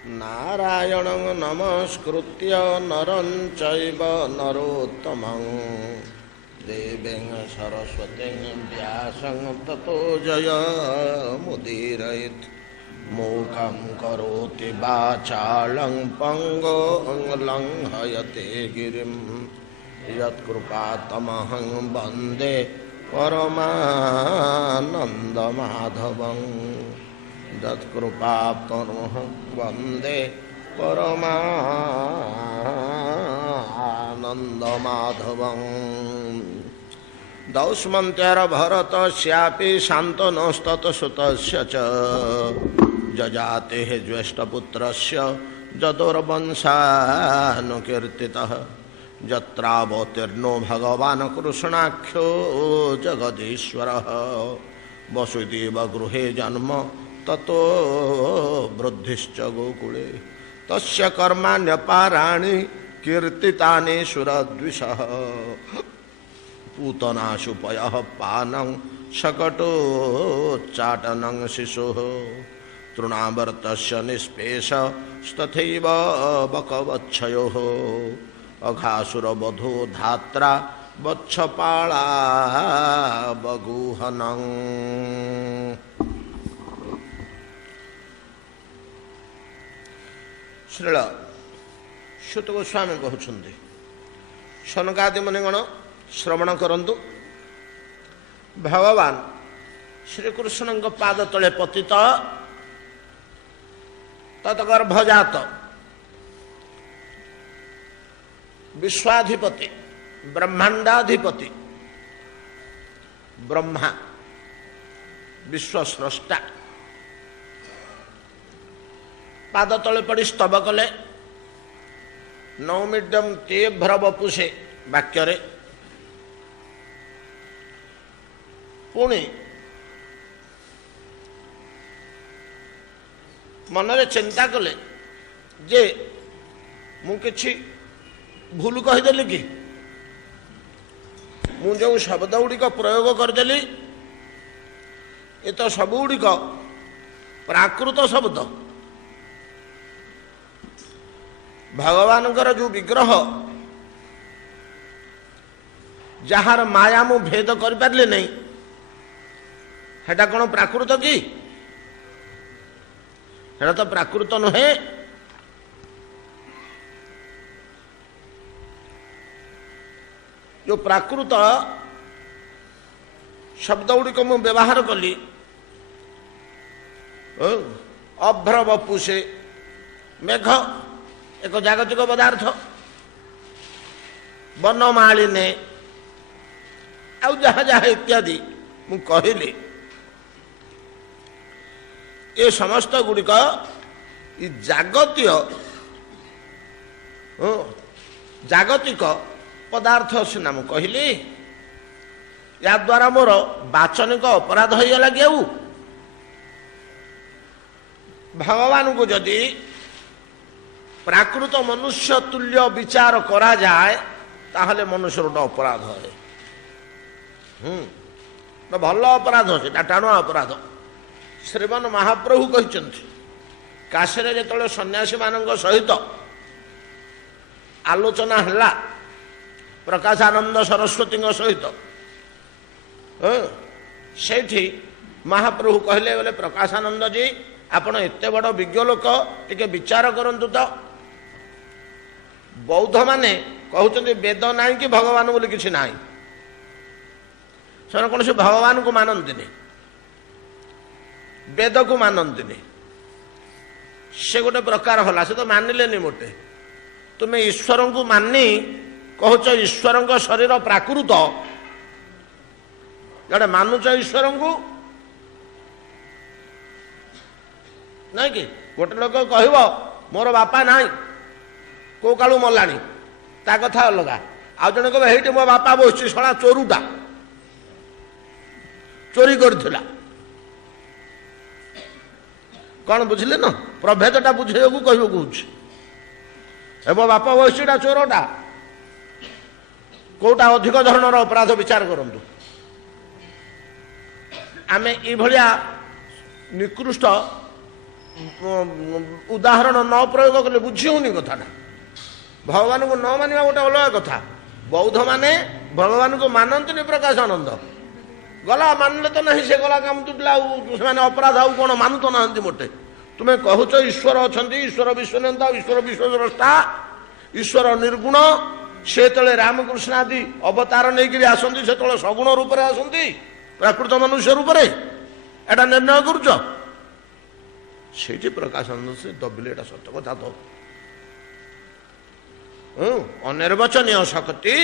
नारायणं नमस्कृत्य नरं चैव नरोत्तमं देवीं सरस्वतीं व्यासं ततो जयमुदीरयेत् मूकं करोति वाचालं पङ्गुं लङ्घयते गिरिं यत्कृपातमहं वन्दे परमानन्दमाधवम् यत्कृपातमहं वन्दे परमानन्दमाधवम् दौष्मन्त्यर्भरतस्यापि शान्तनस्ततसुतस्य च जजातेः ज्येष्ठपुत्रस्य जदुर्वंशानुकीर्तितः यत्रावतीर्णो भगवान् कृष्णाख्यो जगदीश्वरः वसुदेवगृहे जन्म ततो वृद्धिश्च गोकुले तस्य कर्माण्यपाराणि कीर्तितानि सुरद्विषः पूतनासु पयः पानं शकटोच्चाटनं शिशुः तृणावर्तस्य निष्पेषस्तथैव बकवच्छयोः अघासुरवधू धात्रा वत्सपाला बगूहनं। श्रील श्रुत गोस्वामी कहते सनकादि मुनिगण श्रवण करंतु। भगवान श्रीकृष्ण पाद तले पतित तत्गर्भजात विश्वाधिपति ब्रह्मांडाधिपति ब्रह्मा विश्वस्रष्टा पाद तले पड़ी स्तव कले नौमिड्यम ते भ्रवपुषे वाक्य पुणी मनरे चिंता कले जे मु किछि भूल कहीदेली कि मु जो शब्द गुड़िक प्रयोग करदेली ये तो सब गुड़िक प्राकृत शब्द भगवान जो विग्रह जार माया मु भेद कर पारे नहीं हेटा कौन प्राकृत कि हेटा तो प्राकृत नुहे। जो प्राकृत शब्द गुड़िक मु व्यवहार कली अभ्र वपुषे मेघ एक जागतिक पदार्थ वनमालिने आउ जहाँ जहाँ इत्यादि मु कहली ये समस्त गुड़िक जागतीय जागतिक पदार्थ सीना मु कहली या द्वारा मोर वाचनिक अपराध हो गला कि भगवान को जदि प्राकृत मनुष्य तुल्य विचार करा जाए ताहले मनुष्य गोटे अपराध है भल अपराध से टाणुआ अपराध। श्रीमन महाप्रभु कहते काशीरे जो सन्यासी मान सहित आलोचना है प्रकाशानंद सरस्वती सहित से महाप्रभु कहले बोले प्रकाशानंद जी आपण एत बड़ विज्ञ लोक टिके विचार करंतु तो बौद्ध माने कहते वेद ना कि भगवान बोली किसी ना से कौन से भगवान को मानती वेद को मानती से गोटे प्रकार होला से तो मानिले मोटे तुम्हें ईश्वर को मानी कहच ईश्वर शरीर प्राकृत जड़े मानुच ईश्वर को नहीं कि गोटे लोक कह मोर बापा ना कौ कालू मलाणी ता कथा अलग आउ जन कह मो बापा बस शला चोरुटा चोरी करथिला कौन बुझिले न प्रभेदटा बुझे कह मो बापा बसटा चोरटा कौटा अधिक धरणर अपराध विचार करंतु। आमे ई भलिया निकृष्ट उदाहरण न प्रयोग कले बुझी होनी कथाटा भगवान को न मानिबा गोटे अलग कथा बौद्ध माने भगवान को मानती प्रकाशानंद गला मानले तो नहीं से गला काम तुटला अपराध आउ कौन मानु तो ना मोटे तुम्हें कहूच ईश्वर अच्छा ईश्वर विश्वनेता ईश्वर विश्वद्रष्टा ईश्वर निर्गुण से तले रामकृष्ण आदि अवतार नहीं आसती से तले सगुण रूप से आसती प्राकृत मनुष्य रूप से एटा निर्णय करुच से प्रकाशानंद से दबिले एटा सत्य कथा तो अनिर्वचनीय शक्ति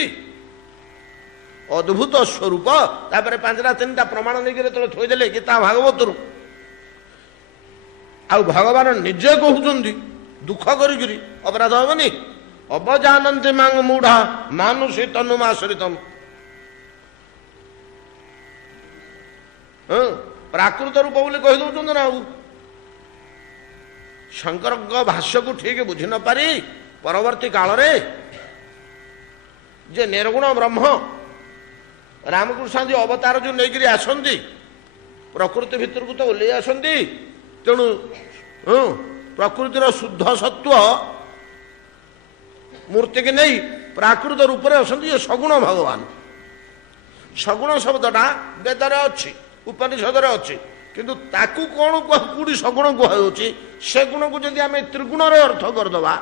अद्भुत स्वरूप तापर पांचटा तीन प्रमाण नहीं थोदेले गीता भागवत आ भगवान निजे कहते दुख करी अपराध हेनी अवजानती मांग मूढ़ा मानुषी तनुमाश्रितम प्राकृत रूप बोली कहीदे ना शंकर भाष्य को ठीक बुझी न पारी परवर्ती काल रे जे निर्गुण ब्रह्म रामकृष्ण जी अवतार जो नहीं आसती प्रकृति भितर को तो ओल्लै आसती तेणु प्रकृतिर शुद्ध सत्व मूर्ति की नहीं प्राकृत रूप से आसती ये सगुण भगवान सगुण शब्दटा वेदर अच्छी उपनिषद अच्छी किंतु ताकू कौन कौटी सगुण कहुच्छी से गुण को जब आम त्रिगुण अर्थ करदे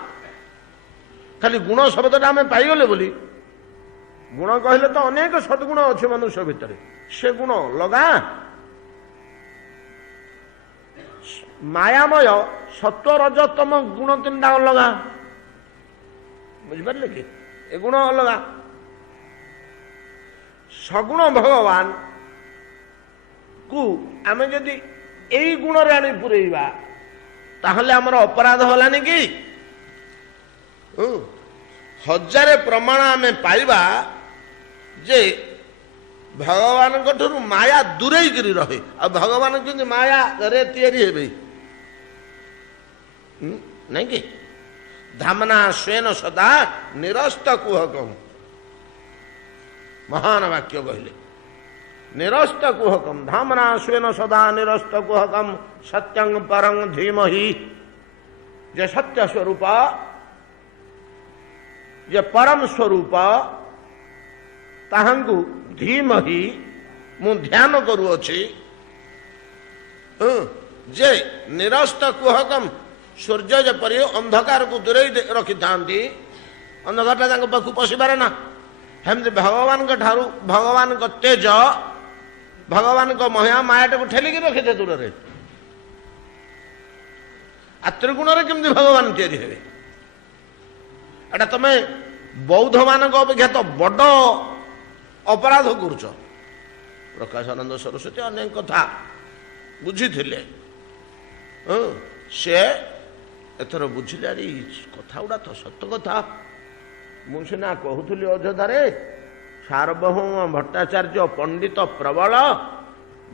खाली गुण शब्दटा आम पाइगले बोली गुण कहले तो अनेक सद्गुण अच्छे मनुष्य भितर से गुण लगा मायामय सत्व रजतम गुण तीन टा अलगा बुझिपारे कि ए गुण अलगा सगुण भगवान को आम जदि यही गुण आनी पुरेबा ताहले आमर अपराध हलानी कि हजारे प्रमाण आम पाइबा जे भगवान माया दूरे करी रहे आ भगवान कहते माया रे तैयारी हेबे नहीं कि धामना स्वेन सदा निरस्त कुहकम महान वाक्य कहले निरस्त कुहकम धामना स्वेन सदा निरस्त कुहकम सत्यं परं धीमहि जे सत्य स्वरूप जे परम स्वरूप ताहंगु धीमहि मु ध्यान करुअछि जे निरस्त कुहकम सूर्य जपरी अंधकार को दूरे रखी था अंधकार पाखु पशिपारे ना हेमती भगवान ठारू भगवान तेज भगवान महिमा मायाटा को ठेलिकी रखी थे दूर से आ त्रिगुण केमती भगवान तैयारी हे एटा तुम बौद्ध मान अपेक्षा तो बड़ अपराध करुच प्रकाशानंद सरस्वती अनेक कथा बुझी थे से एथर बुझिले अरे कथा गुड़ा तो सत्य कथा मुझे कहूली अयोध्या सार्वभौम भट्टाचार्य पंडित प्रबल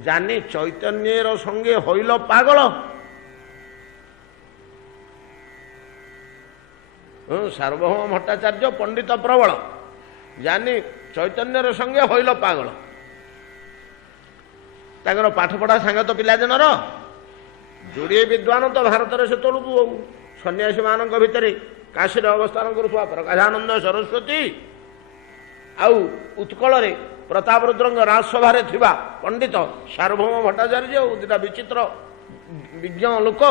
जानी चैतन्यर संगे होइल पागल सार्वभौम भट्टाचार्य पंडित प्रबल जानी चैतन्यर संगे होइल पागल ताकर पाठ पढ़ा सांग तो पिलादिनर जोड़े विद्वान तो भारत से तलू सन्यासी मान भितर काशी अवस्थान करुवा प्रकाशानंद सरस्वती आउ उत्कल प्रतापरुद्र राजसभा थिबा पंडित सार्वभौम भट्टाचार्य दुटा विचित्र विज्ञ लोक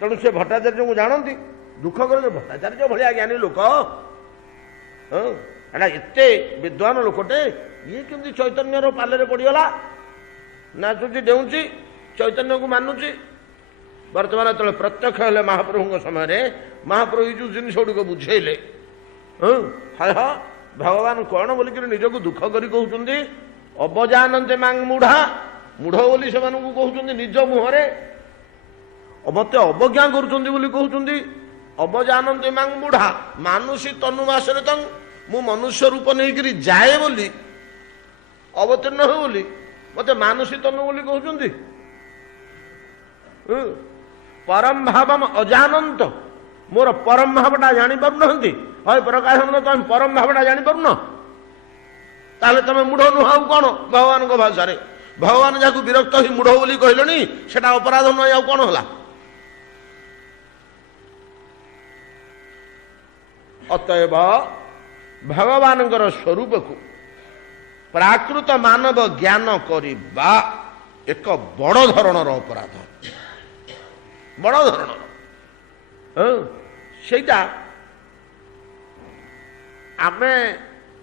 तेणु से भट्टाचार्य को जानती दुख कर भट्टाचार्य भाया ज्ञानी लोक एते विद्वान लोकटे ये केमती चैतन्यर पाले पड़गला नाचुची डेउची चैतन्य को मानुची बर्तमान जो प्रत्यक्ष हेले महाप्रभु समय महाप्रभु जो जिनिस गुड़िक बुझेले हाय हा भगवान कौन बोलिक निजक दुख करी कहते अवजानते मांग मूढ़ा मूढ़ बोली से कहते निज मुहरे मत अवज्ञा कहते अवजानते मांग मूढ़ा मानुषी तनुमासरे मु मनुष्य रूप नहीं जाए बोली अवतीर्ण हो बोली मत मानुषी तनु बोली कहते परम भावम अजानंत मोर परम भावटा जापर ना हय प्रकाशानंद तुम परम भावटा जापर न ताले तुम मूढ़ नुह कौन भगवान भाषा ଭଗବାନ ଯାହାକୁ ବିରକ୍ତ ହୋଇ ମୂଢ଼ ବୋଲି କହିଲେଣି ସେଟା ଅପରାଧ ନୁହେଁ, ଆଉ କ'ଣ ହେଲା? ଅତଏବ ଭଗବାନଙ୍କର ସ୍ୱରୂପକୁ ପ୍ରାକୃତ ମାନବ ଜ୍ଞାନ କରିବା ଏକ ବଡ଼ ଧରଣର ଅପରାଧ, ବଡ଼ ଧରଣର। ସେଇଟା ଆମେ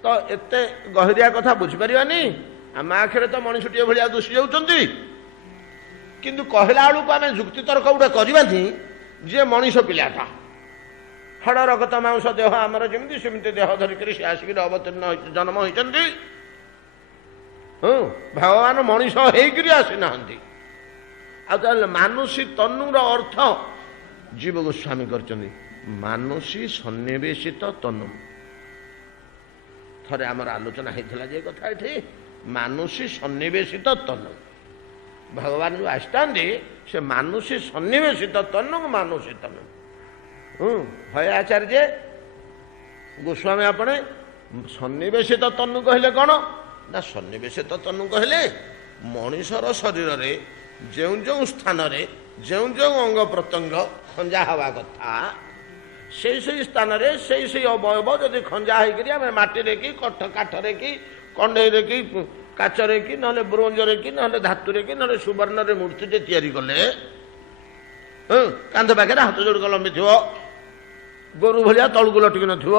ତ ଏତେ ଗହୀରିଆ କଥା ବୁଝିପାରିବାନି, ଆମ ଆଖିରେ ତ ମଣିଷଟିଏ ଭଳିଆ ଦୋଷୀ ଯାଉଛନ୍ତି, କିନ୍ତୁ କହିଲା ବେଳକୁ ଆମେ ଯୁକ୍ତିତର୍କ ଗୋଟେ କରିବାନି ଯେ ମଣିଷ ପିଲାଟା ହଡ଼ ରଗତ ମାଂସ ଦେହ ଆମର ଯେମିତି ସେମିତି ଦେହ ଧରିକରି ସେ ଆସିକି ଅବତୀର୍ଣ୍ଣ ଜନ୍ମ ହୋଇଛନ୍ତି। ଭଗବାନ ମଣିଷ ହେଇକିରି ଆସିନାହାନ୍ତି। ଆଉ ତାହେଲେ ମାନୁଷୀ ତନୁର ଅର୍ଥ ଜୀବ ଗୋସ୍ୱାମୀ କରିଛନ୍ତି ମାନୁଷୀ ସନ୍ନିବେଶିତ ତନୁ। ଥରେ ଆମର ଆଲୋଚନା ହେଇଥିଲା ଯେ କଥା ଏଠି ମାନୁଷୀ ସନ୍ନିବେଶିତ ତନୁ। ଭଗବାନ ଯେଉଁ ଆସିଥାନ୍ତି ସେ ମାନୁଷୀ ସନ୍ନିବେଶିତ ତନୁ ମାନୁଷୀ ତନୁ। ଭୟ ଆଚାର୍ଯ୍ୟ ଗୋସ୍ୱାମୀ ଆପଣେ ସନ୍ନିବେଶିତ ତନୁ କହିଲେ କ'ଣ ନା ସନ୍ନିବେଶିତ ତନୁ କହିଲେ ମଣିଷର ଶରୀରରେ ଯେଉଁ ଯେଉଁ ସ୍ଥାନରେ ଯେଉଁ ଯେଉଁ ଅଙ୍ଗ ପ୍ରତ୍ୟଙ୍ଗ ଖଞ୍ଜା ହେବା କଥା ସେଇ ସେଇ ସ୍ଥାନରେ ସେଇ ସେଇ ଅବୟବ ଯଦି ଖଞ୍ଜା ହେଇକରି ଆମେ ମାଟିରେ କି କାଠରେ କି କଣ୍ଢେଇରେ କି କାଚରେ କି ନହେଲେ ବ୍ରୋଞ୍ଜରେ କି ନହେଲେ ଧାତୁରେ କି ନହେଲେ ସୁବର୍ଣ୍ଣରେ ମୂର୍ତ୍ତିଟେ ତିଆରି କଲେ କାନ୍ଧ ପାଖରେ ହାତ ଯୋଡ଼ିକ ଲମ୍ବିଥିବ, ଗୋରୁ ଭଳିଆ ତଳକୁ ଲଟିକି ନଥିବ,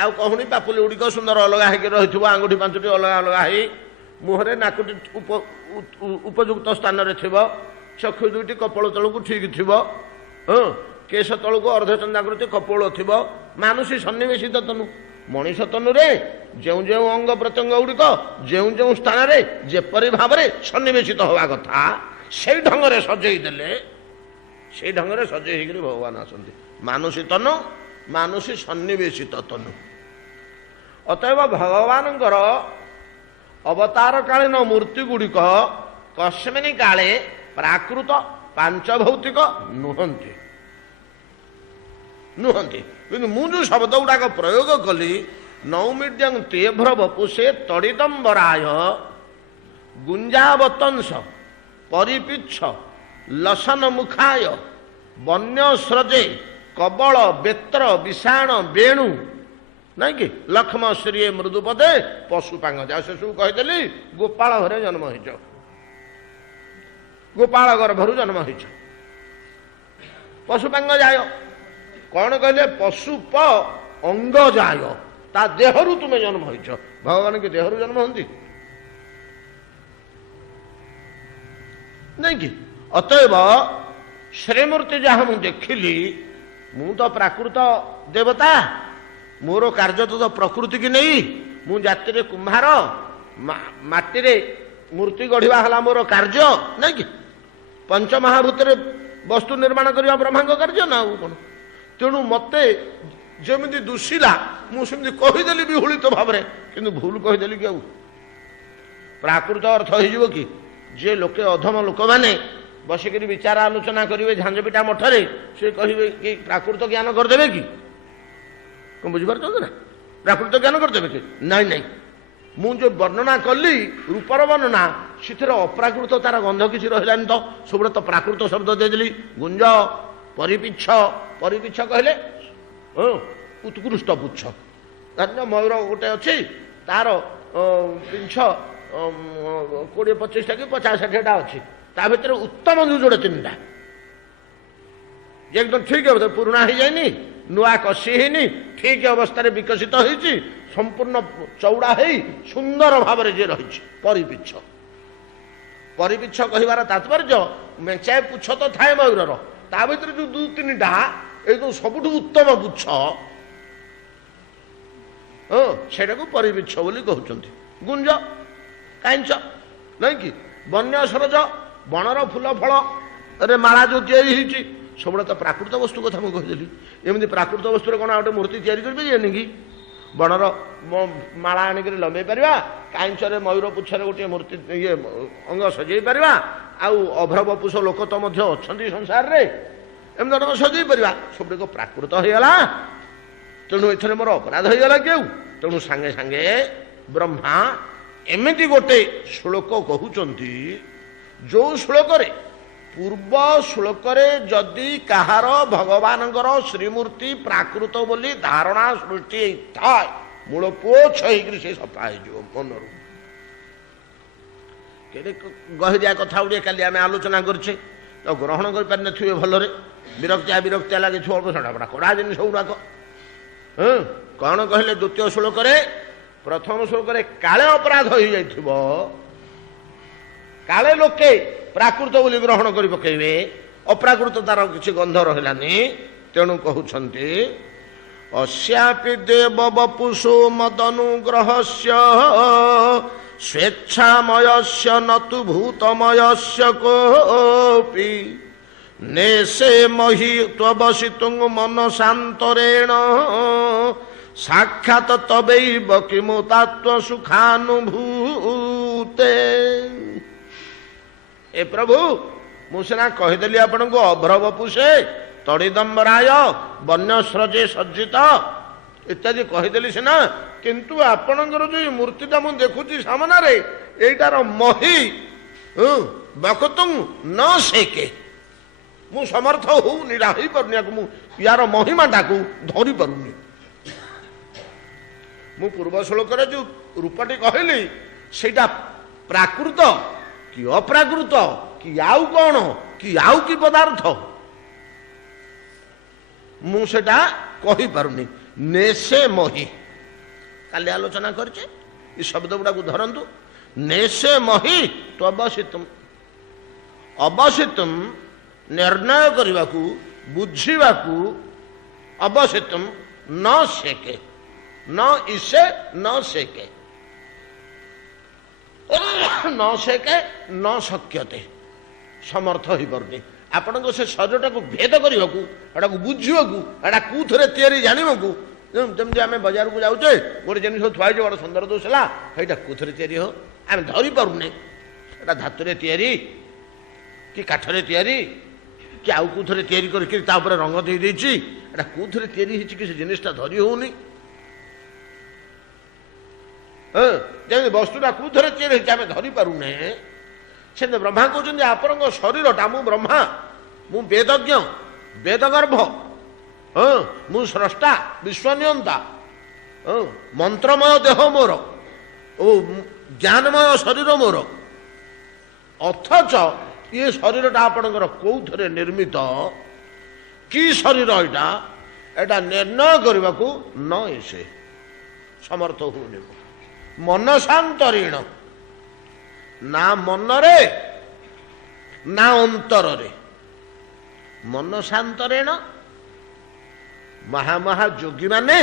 ଆଉ କହୁଣି ପାପୁଲି ଗୁଡ଼ିକ ସୁନ୍ଦର ଅଲଗା ହେଇକି ରହିଥିବ, ଆଙ୍ଗୁଠି ପାଞ୍ଚଟି ଅଲଗା ଅଲଗା ହେଇ, ମୁହଁରେ ନାକୁଟି ଉପଯୁକ୍ତ ସ୍ଥାନରେ ଥିବ, ଚକ୍ଷୁ ଦୁଇଟି କପୋଳ ତଳକୁ ଠିକ୍ ଥିବ, କେଶ ତଳକୁ ଅର୍ଦ୍ଧଚନ୍ଦ୍ରାକୃତି କପୋଳ ଥିବ। ମାନୁଷୀ ସନ୍ନିବେଶିତ ତନୁ ମଣିଷ ତନୁରେ ଯେଉଁ ଯେଉଁ ଅଙ୍ଗ ପ୍ରତ୍ୟଙ୍ଗ ଗୁଡ଼ିକ ଯେଉଁ ଯେଉଁ ସ୍ଥାନରେ ଯେପରି ଭାବରେ ସନ୍ନିବେଶିତ ହେବା କଥା ସେଇ ଢଙ୍ଗରେ ସଜେଇ ଦେଲେ ସେଇ ଢଙ୍ଗରେ ସଜେଇ ହେଇକରି ଭଗବାନ ଆସନ୍ତି। ମାନୁଷୀ ତନୁ ମାନୁଷୀ ସନ୍ନିବେଶିତ ତନୁ। ଅତଏବ ଭଗବାନଙ୍କର ଅବତାରକାଳୀନ ମୂର୍ତ୍ତି ଗୁଡ଼ିକ କସ୍ମିନ୍ କାଳେ ପ୍ରାକୃତ ପାଞ୍ଚଭୌତିକ ନୁହନ୍ତି ନୁହନ୍ତି କିନ୍ତୁ ମୁଁ ଯେଉଁ ଶବ୍ଦ ଗୁଡ଼ାକ ପ୍ରୟୋଗ କଲି ନୌମିଡ୍ୟଂ ତେଭ୍ର ବପୁଷେ ତଡ଼ିଦମ୍ବରାୟ ଗୁଞ୍ଜାବତଂଶ ପରିପିଚ୍ଛ ଲସନ ମୁଖାୟ ବନ୍ୟ ସ୍ରଜେ କବଳ ବେତ୍ର ବିଷାଣ ବେଣୁ ନାଇଁ କି ଲକ୍ଷ୍ମ ଶ୍ରୀ ମୃଦୁପଦେ ପଶୁପାଙ୍ଗ ଯାହା ସେସବୁ କହିଦେଲି। ଗୋପାଳ ଘରେ ଜନ୍ମ ହେଇଛ, ଗୋପାଳ ଗର୍ଭରୁ ଜନ୍ମ ହେଇଛ, ପଶୁପାଙ୍ଗ ଯାୟ କ'ଣ କହିଲେ ପଶୁପ ଅଙ୍ଗ ଯାୟ ତା ଦେହରୁ ତୁମେ ଜନ୍ମ ହେଇଛ। ଭଗବାନ କି ଦେହରୁ ଜନ୍ମ ହୁଅନ୍ତି ନାଇଁ କି? ଅତଏବ ଶ୍ରୀମୂର୍ତ୍ତି ଯାହା ମୁଁ ଦେଖିଲି ମୁଁ ତ ପ୍ରାକୃତ ଦେବତା, ମୋର କାର୍ଯ୍ୟ ତ ପ୍ରକୃତି କି ନେଇ, ମୁଁ ଜାତିରେ କୁମ୍ଭାର, ମାଟିରେ ମୂର୍ତ୍ତି ଗଢ଼ିବା ହେଲା ମୋର କାର୍ଯ୍ୟ ନାଇଁ କି? ପଞ୍ଚମହାଭୂତରେ ବସ୍ତୁ ନିର୍ମାଣ କରିବା ବ୍ରହ୍ମାଙ୍କ କାର୍ଯ୍ୟ ନା ଆଉ କ'ଣ? ତେଣୁ ମୋତେ ଯେମିତି ଦୁଶିଲା ମୁଁ ସେମିତି କହିଦେଲି ବିହୁଳିତ ଭାବରେ, କିନ୍ତୁ ଭୁଲ କହିଦେଲି କି? ଆଉ ପ୍ରାକୃତ ଅର୍ଥ ହେଇଯିବ କି ଯେ ଲୋକେ ଅଧମ ଲୋକମାନେ ବସିକରି ବିଚାର ଆଲୋଚନା କରିବେ ଝାଞ୍ଜପିଟା ମଠରେ, ସେ କହିବେ କି ପ୍ରାକୃତ ଜ୍ଞାନ କରିଦେବେ କି? କ'ଣ ବୁଝିପାରୁଛନ୍ତି ନା? ପ୍ରାକୃତ ଜ୍ଞାନ କରିଦେବେ କି? ନାଇଁ ନାଇଁ, ମୁଁ ଯେଉଁ ବର୍ଣ୍ଣନା କଲି ରୂପର ବର୍ଣ୍ଣନା ସେଥିରେ ଅପ୍ରାକୃତ ତାର ଗନ୍ଧ କିଛି ରହିଲାନି ତ, ସବୁବେଳେ ତ ପ୍ରାକୃତ ଶବ୍ଦ ଦେଇଦେଲି। ଗୁଞ୍ଜ ପରିପିଚ୍ଛ, ପରିପିଚ୍ଛ କହିଲେ ଉତ୍କୃଷ୍ଟ ପୁଚ୍ଛ। ମୟୂର ଗୋଟେ ଅଛି ତାର ପିଞ୍ଛ 20-25ଟା କି 50-60ଟା ଅଛି, ତା ଭିତରେ ଉତ୍ତମ ଯେଉଁ ଯୋଡ଼େ 3ଟା ଏକଦମ ଠିକ ଅବସ୍ଥା, ପୁରୁଣା ହେଇଯାଇନି, ନୂଆ କଷି ହେଇନି, ଠିକ ଅବସ୍ଥାରେ ବିକଶିତ ହେଇଛି, ସମ୍ପୂର୍ଣ୍ଣ ଚଉଡ଼ା ହେଇ ସୁନ୍ଦର ଭାବରେ ଯିଏ ରହିଛି ପରିପିଚ୍ଛ। ପରିପିଚ୍ଛ କହିବାର ତାତ୍ପର୍ଯ୍ୟ ମେଞ୍ଚାଏ ପୁଚ୍ଛ ତ ଥାଏ ମୟୂରର, ତା ଭିତରେ ଯେଉଁ 2-3ଟା ଏକଦମ ସବୁଠୁ ଉତ୍ତମ ପୁଚ୍ଛ, ସେଇଟାକୁ ପରିପିଚ୍ଛ ବୋଲି କହୁଛନ୍ତି। ଗୁଞ୍ଜ କାଇଁଚ ନାଇଁ କି? ବନ୍ୟ ସରୋଜ ବଣର ଫୁଲ ଫଳରେ ମାଳା ଯେଉଁ ତିଆରି ହେଇଛି ସବୁବେଳେ ତ ପ୍ରାକୃତ ବସ୍ତୁ କଥା ମୁଁ କହିଦେଲି। ଏମିତି ପ୍ରାକୃତ ବସ୍ତୁରେ କ'ଣ ଗୋଟେ ମୂର୍ତ୍ତି ତିଆରି କରିପାରିବେନି କି? ବଣର ମାଳା ଆଣିକରି ଲମ୍ବେଇ ପାରିବା, କାଇଁଚରେ ମୟୂର ପୁଚ୍ଛରେ ଗୋଟିଏ ମୂର୍ତ୍ତି ଇଏ ଅଙ୍ଗ ସଜେଇ ପାରିବା, ଆଉ ଅଭ୍ରବପୁଷ ଲୋକ ତ ମଧ୍ୟ ଅଛନ୍ତି ସଂସାରରେ, ଏମିତି ଅଙ୍ଗ ସଜେଇ ପାରିବା, ସବୁଗୁଡ଼ିକ ପ୍ରାକୃତ ହେଇଗଲା। ତେଣୁ ଏଥିରେ ମୋର ଅପରାଧ ହେଇଗଲା କି? ଆଉ ତେଣୁ ସାଙ୍ଗେ ସାଙ୍ଗେ ବ୍ରହ୍ମା एमती गोटे श्लोक कहउचंती जो श्लोक पूर्व श्लोक जदि कहार भगवान श्रीमूर्ति प्राकृत बोली धारणा सृष्टि थाए मूल पोछ से सफा हो मन गहरिया कथा गुड़े काली आम आलोचना करछे तो ग्रहण कर पारि नथिबे भलरे विरक्तिया विरक्तिया लगे अल्प सड़ा कड़ा जिन गुड़ाक कौन कहले द्वितीय श्लोक प्रथम श्लोक काले अपराध हो जाइथिबो काले लोके प्राकृत बोली ग्रहण कर पकेबे अप्राकृत तार किसी गंध रहिलानी तेणु कहउछंती अस्यापि देव वपुषो मदनुग्रहस्य स्वेच्छामयस्य नतु भूतमयस्य कोपि नेसे मही त्ववसितुं मन शान्तरेण साक्षात तबैव किमु तत्व सुखानुभूते। ए प्रभु मुझे कहीदेली आपण को अभ्रवपुषे तड़िदम्बराय वन्यस्रजे सज्जित इत्यादि कहीदेली सीना किंतु आपणकर जो मूर्तिटा मुझे देखुची सामने एटार मही बकतु न सेके मु समर्थ हूँ निरा हो पार यार महिमाटा को धरी पारुनी मु पूर्व श्लोक जो रूपटी कहली सेटा प्राकृत कि अप्राकृत कि आउ कौन कि आउ कि पदार्थ मुझे कही पारुनी नेसे मही काली आलोचना करछे ये शब्द गुड़ा को धरतु नेसे मही तो अवसितुम अवसितुम निर्णय करने को बुझा अवसितुम न सेके न इसे न सेके न सेके न शक्यते समर्थ हो पारे आपण से शरीर को भेद करने को बुझा एटा कौन तैयारी जानवाक जमी आम बजार को जाऊे गोटे जिन थुआई बड़ा सुंदर दोषला सहीटा कौन तैयारी हो आम धरी पारूने एटा धातुरे तैयारी कि काठरे तैयारी कि आउ कौन तैयारी करके रंग दे एटा कौन तैयारी किसी जिनिसटा धरी होनी जमी वस्तुटा कौन तैयारी आम धरी पारूने से ब्रह्मा कहते आपण शरीरटा मु ब्रह्मा मु वेदज्ञ वेदगर्भ मु स्रष्टा विश्वनियंता मंत्रमय देह मोर ओ ज्ञानमय शरीर मोर अथच ये शरीरटा आपणकर कौथरे निर्मित कि शरीर एटा निर्णय करने को न ऐसे समर्थ होने मन शांतरीण ना मनरे ना अंतरे मन शांतरेण महामहा जोगी माने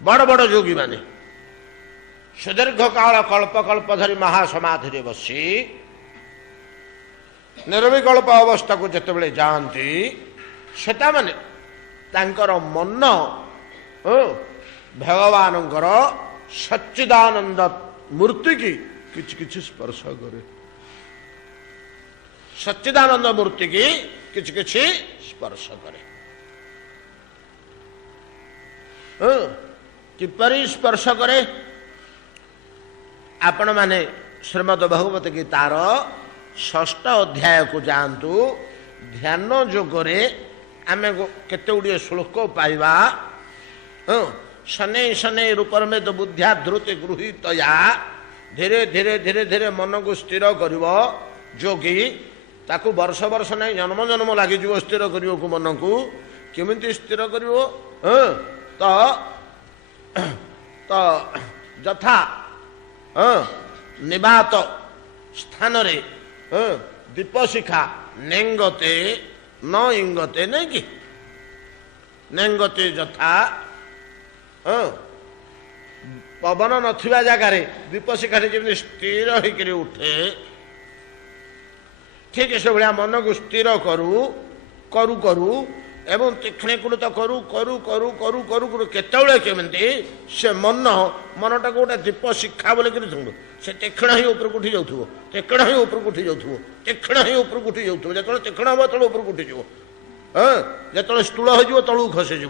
बड़ बड़ जोगी माने सुदीर्घ काल कल्प कल्प धरी महासमाधि बसी निर्विकल्प अवस्था को जिते जाती सेटा माने तांकर मन भगवानंकर सच्चिदानंद मूर्ति की किछ किछ स्पर्श करे सच्चिदानंद मूर्ति की किछ किछ स्पर्श करे किपरि स्पर्श करे आपण माने श्रीमद् भगवत गीतार 6 अध्याय को जानतु ध्यान जोगरे आमे केते गुड़िए श्लोक पाइबा शनै शनै रूपरमेद बुद्ध्या धृति गृहीतया धीरे धीरे धीरे धीरे मन को स्थिर कर जोगी ताकू वर्ष वर्ष नहीं जन्म जन्म लगी स्थिर करने को मन को केमिति स्थिर कर तो यथा निबात स्थान रे दीपशिखा नेंगते न इंगते नहीं कि नेंगते यथा पवन नथिबा जगार दीपशिखा जमी स्थिर होकर उठे ठीक से भाया मन को स्थिर करू करू करू एवं तीक्षणीकृत करू करू करू करू करू करू केतबले केमिति से मनटा को गोटे दीप शिक्षा बोल से तीक्षण ही ऊपर उठी जाऊ तीक्षण ही ऊपर उठी जाऊ तीक्षण ही ऊपर उठी जाऊ जो तीक्षण हम तल ऊपर उठी जो हाँ जो स्थूल हो तलू खसीज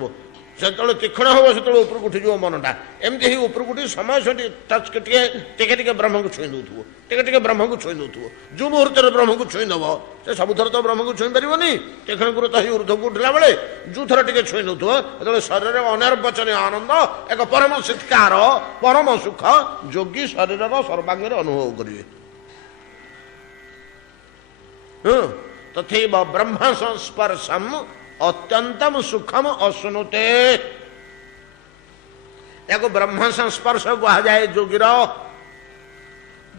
ସେତେବେଳେ ତୀକ୍ଷ୍ଣ ହେବ, ସେତେବେଳେ ଉପରକୁ ଉଠିଯିବ ମନଟା। ଏମିତି ହେଇ ଉପରକୁ ଉଠି ସମୟ ସେଠି ଟଚ୍ ଟିକେ ଟିକେ ଟିକେ ବ୍ରହ୍ମକୁ ଛୁଇଁ ଦେଉଥିବ, ଟିକେ ଟିକେ ବ୍ରହ୍ମକୁ ଛୁଇଁ ଦେଉଥିବ। ଯେଉଁ ମୁହୂର୍ତ୍ତରେ ବ୍ରହ୍ମକୁ ଛୁଇଁ ଦେବ, ସେ ସବୁଥର ତ ବ୍ରହ୍ମକୁ ଛୁଇଁ ପାରିବନି। ତୀକ୍ଷ୍ଣକୃତ ହେଇ ଉର୍ଦ୍ଧ୍ୱକୁ ଉଠିଲା ବେଳେ ଯେଉଁଥର ଟିକେ ଛୁଇଁ ଦେଉଥିବ, ସେତେବେଳେ ଶରୀରରେ ଅନିର୍ବାଚନୀୟ ଆନନ୍ଦ, ଏକ ପରମ ଚିତ୍କାର, ପରମ ସୁଖ ଯୋଗୀ ଶରୀରର ସର୍ବାଙ୍ଗରେ ଅନୁଭବ କରିବେ। ତଥୈବ ବ୍ରହ୍ମ ସଂସ୍ପର୍ଶମ ଅତ୍ୟନ୍ତମ ସୁଖମ ଅଶ୍ନୁତେ। ୟାକୁ ବ୍ରହ୍ମ ସଂସ୍ପର୍ଶ କୁହାଯାଏ ଯୋଗୀର।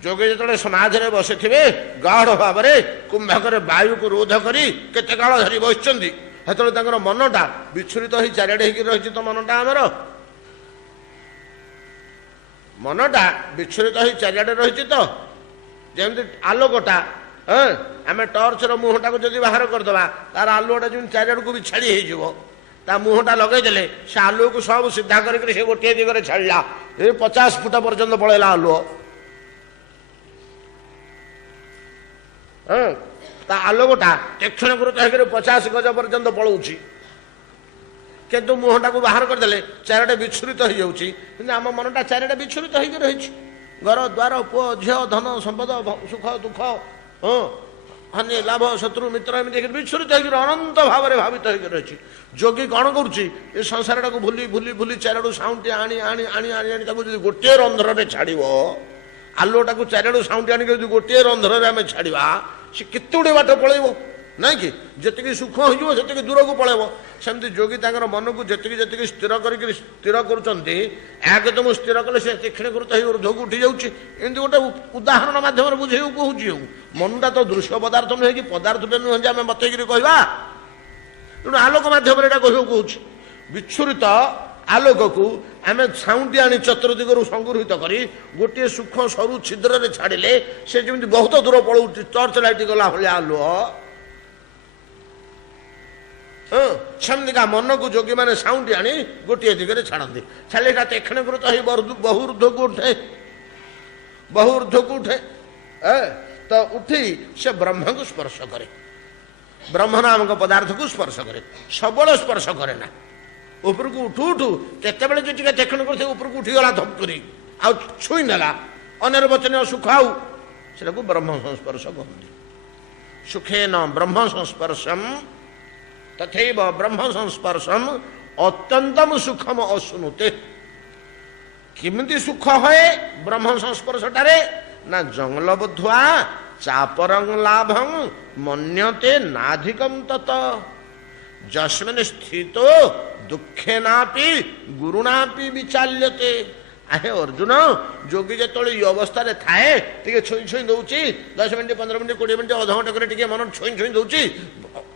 ଯୋଗୀ ଯେତେବେଳେ ସମାଧିରେ ବସିଥିବେ, ଗାଢ଼ ଭାବରେ କୁମ୍ଭକରେ ବାୟୁକୁ ରୋଧ କରି କେତେ କାଳ ଧରି ବସିଛନ୍ତି, ସେତେବେଳେ ତାଙ୍କର ମନଟା ବିଚ୍ଛୁରିତ ହେଇ ଚାରିଆଡ଼େ ହେଇକି ରହିଛି। ତ ମନଟା ଆମର ମନଟା ବିଚ୍ଛୁରିତ ହେଇ ଚାରିଆଡ଼େ ରହିଛି। ତ ଯେମିତି ଆଲୋକଟା, ଆମେ ଟର୍ଚ୍ଚର ମୁହଁଟାକୁ ଯଦି ବାହାର କରିଦେବା, ତାର ଆଲୁଅଟା ଯେମିତି ଚାରିଆଡ଼କୁ ବି ଛାଡ଼ି ହେଇଯିବ, ତା ମୁହଁଟା ଲଗେଇଦେଲେ ସେ ଆଲୁଅକୁ ସବୁ ସିଧା କରିକି ସେ ଗୋଟିଏ ଦିଗରେ ଛାଡ଼ିଲା। ଏ 50 ଫୁଟ ପର୍ଯ୍ୟନ୍ତ ପଳେଇଲା ଆଲୁଅ। ତା ଆଲୋକଟା ତୀକ୍ଷ୍ଣକୃତ ହେଇକରି 50 ଗଜ ପର୍ଯ୍ୟନ୍ତ ପଳଉଛି। କିନ୍ତୁ ମୁହଁଟାକୁ ବାହାର କରିଦେଲେ ଚାରିଆଡ଼େ ବିଚ୍ଛୁରିତ ହେଇଯାଉଛି। କିନ୍ତୁ ଆମ ମନଟା ଚାରିଆଡ଼େ ବିଚ୍ଛୁରିତ ହେଇକି ରହିଛି। ଘର ଦ୍ୱାର, ପୁଅ ଝିଅ, ଧନ ସମ୍ପଦ, ସୁଖ ଦୁଃଖ, ହାନି ଲାଭ, ଶତ୍ରୁ ମିତ୍ର, ଏମିତି ବିଚ୍ଛୁରିତ ହେଇକି ଅନନ୍ତ ଭାବରେ ଭାବିତ ହେଇକି ରହିଛି। ଯୋଗୀ କ'ଣ କରୁଛି, ଏ ସଂସାରଟାକୁ ଭୁଲି ଭୁଲି ଭୁଲି ଚାରିଆଡ଼ୁ ସାଉଁଟି ଆଣି ଆଣି ଆଣି ଆଣି ଆଣି ତାକୁ ଯଦି ଗୋଟିଏ ରନ୍ଧ୍ରରେ ଛାଡ଼ିବ, ଆଲୁଅଟାକୁ ଚାରିଆଡ଼ୁ ସାଉଁଟି ଆଣିକି ଯଦି ଗୋଟିଏ ରନ୍ଧ୍ରରେ ଆମେ ଛାଡ଼ିବା, ସେ କେତେ ଗୁଡ଼ିଏ ବାଟ ପଳେଇବ, ନାଇଁ କି? ଯେତିକି ସୁଖ ହେଇଯିବ ସେତିକି ଦୂରକୁ ପଳେଇବ। ସେମିତି ଯୋଗୀ ତାଙ୍କର ମନକୁ ଯେତିକି ଯେତିକି ସ୍ଥିର କରିକି ସ୍ଥିର କରୁଛନ୍ତି, ଏହାକୁ ତ ମୁଁ ସ୍ଥିର କଲେ ସେ ତୀକ୍ଷ୍ଣୀକୃତ ହେଇ ଉର୍ଦ୍ଧ୍ୱକୁ ଉଠି ଯାଉଛି। ଏମିତି ଗୋଟେ ଉଦାହରଣ ମାଧ୍ୟମରେ ବୁଝେଇବାକୁ କହୁଛି। ମନଟା ତ ଦୃଶ୍ୟ ପଦାର୍ଥ ନୁହେଁ କି ପଦାର୍ଥଟେ ନୁହେଁ ଯେ ଆମେ ବତେଇକିରି କହିବା। ତେଣୁ ଆଲୋକ ମାଧ୍ୟମରେ ଏଇଟା କହିବାକୁ କହୁଛି। ବିଚ୍ଛୁରିତ ଆଲୋକକୁ ଆମେ ସାଉଁଟି ଆଣି ଚତୁର୍ଦିଗରୁ ସଂଗୃହୀତ କରି ଗୋଟିଏ ସୂକ୍ଷ୍ମ ସରୁ ଛିଦ୍ରରେ ଛାଡ଼ିଲେ ସେ ଯେମିତି ବହୁତ ଦୂର ପଳଉଛି, ଟର୍ଚ୍ଚ ଲାଇଟ୍ ଗଲା ଭଳିଆ ଆଲୁଅ। ସେମିତିକା ମନକୁ ଯୋଗୀମାନେ ସାଉଁଟି ଆଣି ଗୋଟିଏ ଦିଗରେ ଛାଡ଼ନ୍ତି। ଛାଡ଼ିଲେ ଏଇଟା ତୀକ୍ଷ୍ଣୀକୃତ ହେଇ ବହୁ ଉର୍ଦ୍ଧ୍ୱକୁ ଉଠେ, ବହୁ ଉର୍ଦ୍ଧ୍ୱକୁ ଉଠେ। ତ ଉଠି ସେ ବ୍ରହ୍ମକୁ ସ୍ପର୍ଶ କରେ, ବ୍ରହ୍ମ ନାମକ ପଦାର୍ଥକୁ ସ୍ପର୍ଶ କରେ। ସବୁବେଳେ ସ୍ପର୍ଶ କରେ ନା। ଉପରକୁ ଉଠୁ ଉଠୁ କେତେବେଳେ ଯେ ଟିକେ ତୀକ୍ଷ୍ଣୀକୃତ ଉପରକୁ ଉଠିଗଲା ଧପକରି, ଆଉ ଛୁଇଁ ନେଲା ଅନିର୍ବାଚନୀୟ ସୁଖ, ଆଉ ସେଟାକୁ ବ୍ରହ୍ମ ସଂସ୍ପର୍ଶ କହନ୍ତି। ସୁଖେନ ବ୍ରହ୍ମ ସଂସ୍ପର୍ଶମ ତଥୈବ ବ୍ରହ୍ମ ସଂସ୍ପର୍ଶମ ଅତ୍ୟନ୍ତମ ସୁଖମ ଅଶ୍ନୁତେ। କେମିତି ସୁଖ ହୁଏ ବ୍ରହ୍ମ ସଂସ୍ପର୍ଶଟାରେ? ନା ଜଙ୍ଗଲ ବୁଦ୍ଧ୍ୱା ଚାପରଂ ଲାଭଂ ମନ୍ୟତେ ନାଧିକଂ ତତ ଯସ୍ମିନ୍ ସ୍ଥିतो ଦୁଃଖେନାପି ଗୁରୁଣାପି ବିଚାଲ୍ୟତେ। ଆହେ ଅର୍ଜୁନ, ଯୋଗୀ ଯେତେବେଳେ ଏ ଅବସ୍ଥାରେ ଥାଏ, ଟିକେ ଛୁଇଁ ଛୁଇଁ ଦେଉଛି, 10 ମିନିଟ୍ 15 ମିନିଟ୍ 20 ମିନିଟ୍ ଅଧଘଣ୍ଟେ କରି ଟିକେ ମନ ଛୁଇଁ ଛୁଇଁ ଦେଉଛି,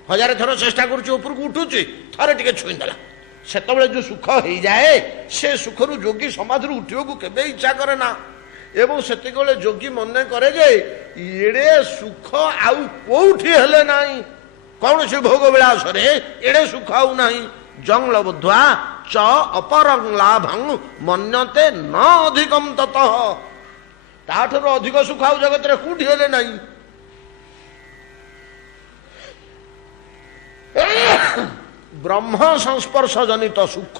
1000 ଥର ଚେଷ୍ଟା କରୁଛି ଉପରକୁ ଉଠୁଛି, ଥରେ ଟିକେ ଛୁଇଁ ଦେଲା, ସେତେବେଳେ ଯେଉଁ ସୁଖ ହେଇଯାଏ, ସେ ସୁଖରୁ ଯୋଗୀ ସମାଧିରୁ ଉଠିବାକୁ କେବେ ଇଚ୍ଛା କରେ ନା। ଏବଂ ସେତିକିବେଳେ ଯୋଗୀ ମନେ କରେ ଯେ ଏଡ଼େ ସୁଖ ଆଉ କୋଉଠି ହେଲେ ନାହିଁ, କୌଣସି ଭୋଗ ବିଳାସରେ ଏଡ଼େ ସୁଖ ଆଉ ନାହିଁ। ଜଙ୍ଗଲ ବୁଦ୍ଧ୍ୱା ଚ ଅପରଂ ଲାଭଂ ମନ୍ୟତେ ନ ଅଧିକଂ ତତଃ। ତାଠାରୁ ଅଧିକ ସୁଖ ଆଉ ଜଗତରେ କୋଉଠି ହେଲେ ନାହିଁ। ବ୍ରହ୍ମ ସଂସ୍ପର୍ଶ ଜନିତ ସୁଖ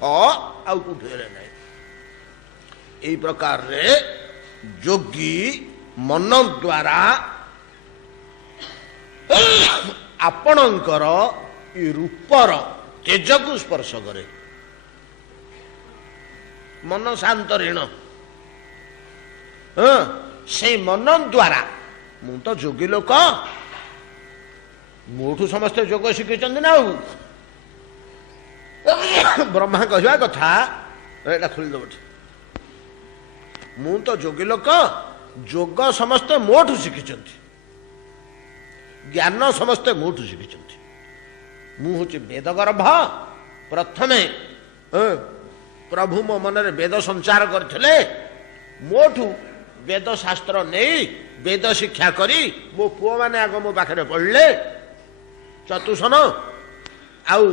ଆଉ କୋଉଠି ହେଲେ ନାହିଁ। ଏହି ପ୍ରକାରରେ ଯୋଗୀ ମନ ଦ୍ୱାରା ଆପଣଙ୍କର ଏ ରୂପର ତେଜକୁ ସ୍ପର୍ଶ କରେ। ମନ ଶାନ୍ତ ଋଣ, ସେଇ ମନ ଦ୍ୱାରା, ମୁଁ ତ ଯୋଗୀ ଲୋକ, ମୋଠୁ ସମସ୍ତେ ଯୋଗ ଶିଖିଛନ୍ତି ନା। ଆଉ ବ୍ରହ୍ମା କହିବା କଥା, ଏଇଟା ଖୋଲିଦେବ, ମୁଁ ତ ଯୋଗୀ ଲୋକ, ଯୋଗ ସମସ୍ତେ ମୋଠୁ ଶିଖିଛନ୍ତି, ଜ୍ଞାନ ସମସ୍ତେ ମୋଠୁ ଶିଖିଛନ୍ତି। ମୁଁ ହଉଛି ବେଦ ଗର୍ଭ। ପ୍ରଥମେ ପ୍ରଭୁ ମୋ ମନରେ ବେଦ ସଞ୍ଚାର କରିଥିଲେ, ମୋଠୁ ବେଦ ଶାସ୍ତ୍ର ନେଇ ବେଦ ଶିକ୍ଷା କରି ମୋ ପୁଅମାନେ ଆଗ ମୋ ପାଖରେ ପଢ଼ିଲେ। ଚତୁଷନ ଆଉ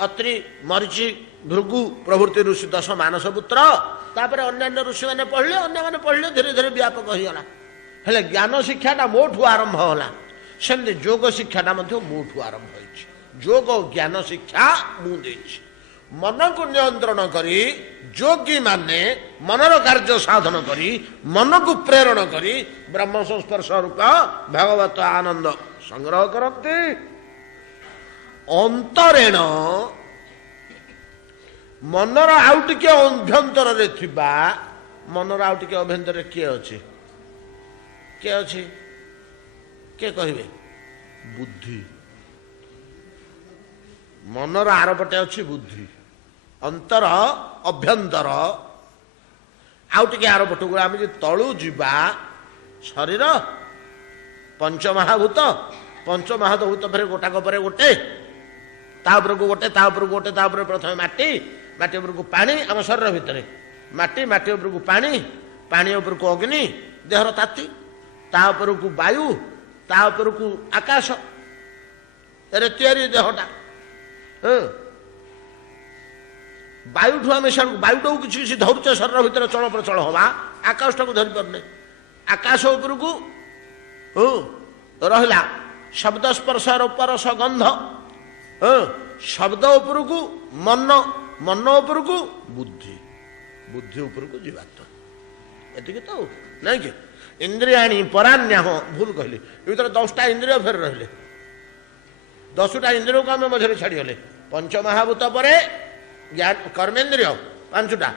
ଅତ୍ରି ମରିଚି ଭୃଗୁ ପ୍ରଭୃତି ଋଷି 10 ମାନସ ପୁତ୍ର, ତାପରେ ଅନ୍ୟାନ୍ୟ ଋଷିମାନେ ପଢ଼ିଲେ, ଅନ୍ୟମାନେ ପଢ଼ିଲେ, ଧୀରେ ଧୀରେ ବ୍ୟାପକ ହେଇଗଲା। ହେଲେ ଜ୍ଞାନ ଶିକ୍ଷାଟା ମୋଠୁ ଆରମ୍ଭ ହେଲା। ସେମିତି ଯୋଗ ଶିକ୍ଷାଟା ମଧ୍ୟ ମୋଠୁ ଆରମ୍ଭ ହୋଇଛି। ଯୋଗ ଜ୍ଞାନ ଶିକ୍ଷା ମୁଁ ଦେଇଛି। मन को नियंत्रण करी योगी माने मनर कार्य साधन करी मन को प्रेरण करी ब्रह्म संस्पर्श रूप भगवत आनंद संग्रह करती। अंतरेण मनर आउ टिके अभ्यंतर रे थिबा मनर आउ टिके अभ्यंतर रे किए अछि किए अछि के कहिबे बुद्धि मनर आरपटे अछि बुद्धि अंतर अभ्यंतर आउ टिके आरपट को आम तलू जीवा शरीर पंचमहाभूत पंचमहाभूत पर गोटाक पर गोटे तापर को गोटे तापर को गोटे तापर प्रथम माटी माटी उपर को पानी आम शरीर भितर माटी माटी उपर को पानी उपर को अग्नि देहर ताती तापर को वायु तापर को आकाश एरे तैयारी देहटा वायुठू आम वायुटा किसी किसी धरुचे शरीर भितर चल प्रचल हवा आकाशटा को धरी पारने आकाश उपर को रहा शब्द स्पर्श रूपर सगंध शब्द उपर को मन मन उपर को बुद्धि बुद्धि उपर को जीवात्म एति तो नहीं कि इंद्रियाणी परान्या भूल कहली भर 10टा इंद्रिय फेर रहिले 10टा इंद्रिय को आम मझे छाड़गले पंचमहाभूत पर कर्मेन्द्रिय 5टा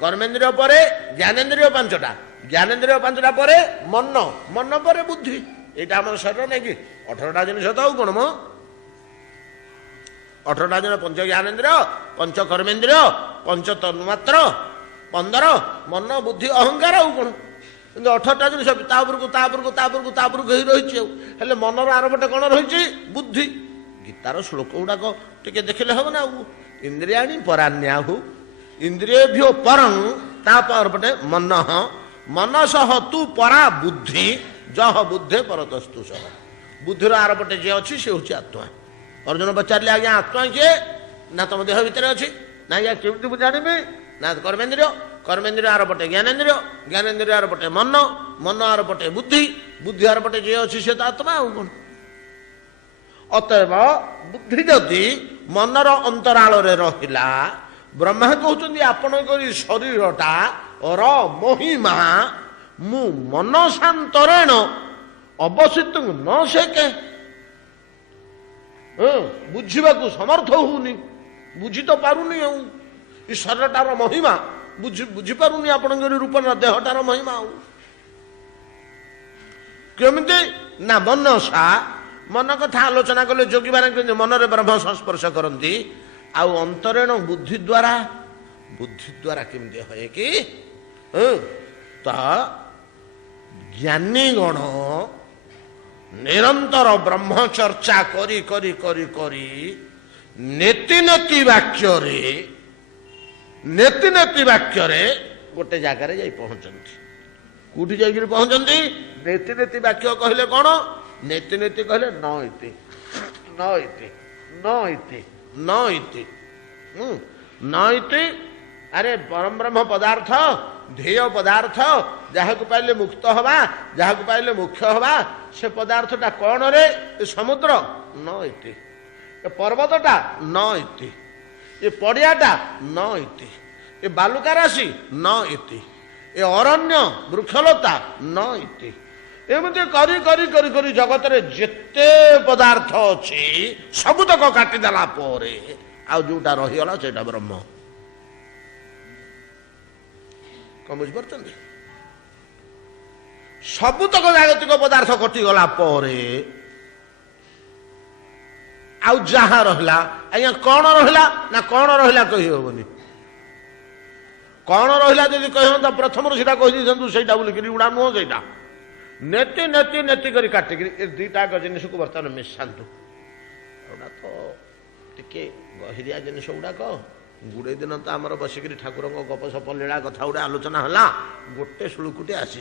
कर्मेन्द्रिय पर ज्ञानेन्द्रिय 5टा ज्ञानेन्द्रिय 5टा पर मन मन पर बुद्धि यहाँ आम शरीर नहीं कि 18टा जिन तो कौन मो 18टा दिन पंच ज्ञानेन्द्रिय पंच कर्मेन्द्रिय पंच तन्मात्र 15 मन बुद्धि अहंकार आउ कौन कि 18टा जिन ही रही मनर आरपटे कौन रही बुद्धि गीतार श्लोक गुड़ाक टे देखले हम ना इंद्रियाणी परान्याहु इंद्रियभ्यो परं तापरपटे मन मनस तु परा बुद्धि जह बुद्धे परतस्तु सह बुद्धिर आरपटे जे अच्छी से हूँ आत्मा। अर्जुन पचारे आज्ञा आत्मा किए ना तुम देह भितर अच्छी ना आज्ञा केमती मुझे जानवी ना कर्मेन्द्रिय कर्मेन्द्रिय आरपटे ज्ञानेन्द्रिय ज्ञानेन्द्रिय आरपटे मन मन आरपटे बुद्धि बुद्धि आरपटे जे अच्छी से तो आत्मा आउ कौन। अतएव बुद्धि जदि मनर अंतराल रहिला ब्रह्मा कहते आपण शरीरटा र महिमा मु मन शांतरेण अवसित न सेके बुझा समर्थ होनी बुझी तो पारुनी शरीरटार महिमा बुझीपारुनी आपण रूप देहटार महिमा केमिति ना मनसा मन कथा आलोचना कले जोगी मैंने मनरे ब्रह्म संस्पर्श करती आउ अंतरेण बुद्धि द्वारा केमती है कि ज्ञानीगण निरंतर ब्रह्म चर्चा करी करी करी करी नेति नेति वाक्य रे गोटे जगार जाई पहुंचती कौटी जाकर पहुंचती नेति नेति वाक्य कहले कौन नेति नेति कहले न इति न इति न इति न इति न इति अरे परम ब्रह्म पदार्थ ध्येय पदार्थ जहाँ को पाइले मुक्त हवा जहाँ को पाइले मुख्य हवा से पदार्थटा कौन रे समुद्र न इति पर्वतटा न इति ये पड़ियाटा न इति ये बालुका राशि न इति ये अरण्य वृक्षलता न इति एमती करी करी करी करी जगत रे जेते पदार्थ अच्छी सबुतक काटिदेला आउ जोटा रहीगला सेटा ब्रह्म कौन बुझिपार सबुतक जागतिक पदार्थ कटिगला आउ जहाँ रहा आज्ञा कौन रहा ना कौन रहा कही हेनी कौन रहा जब कह तो प्रथम सीटा कही से गुड़ा नुह से नेति नेति नेति कर काटिक दुईटा जिनिस को बर्तमान मिशातु गुड़ा तो टे गहिरिया जिनिस गुड़ाक गुड़े दिन तो आमर बसिक ठाकुर गपसप लीला कथा गुड़ा आलोचना है गोटे शुल्कुटे आसी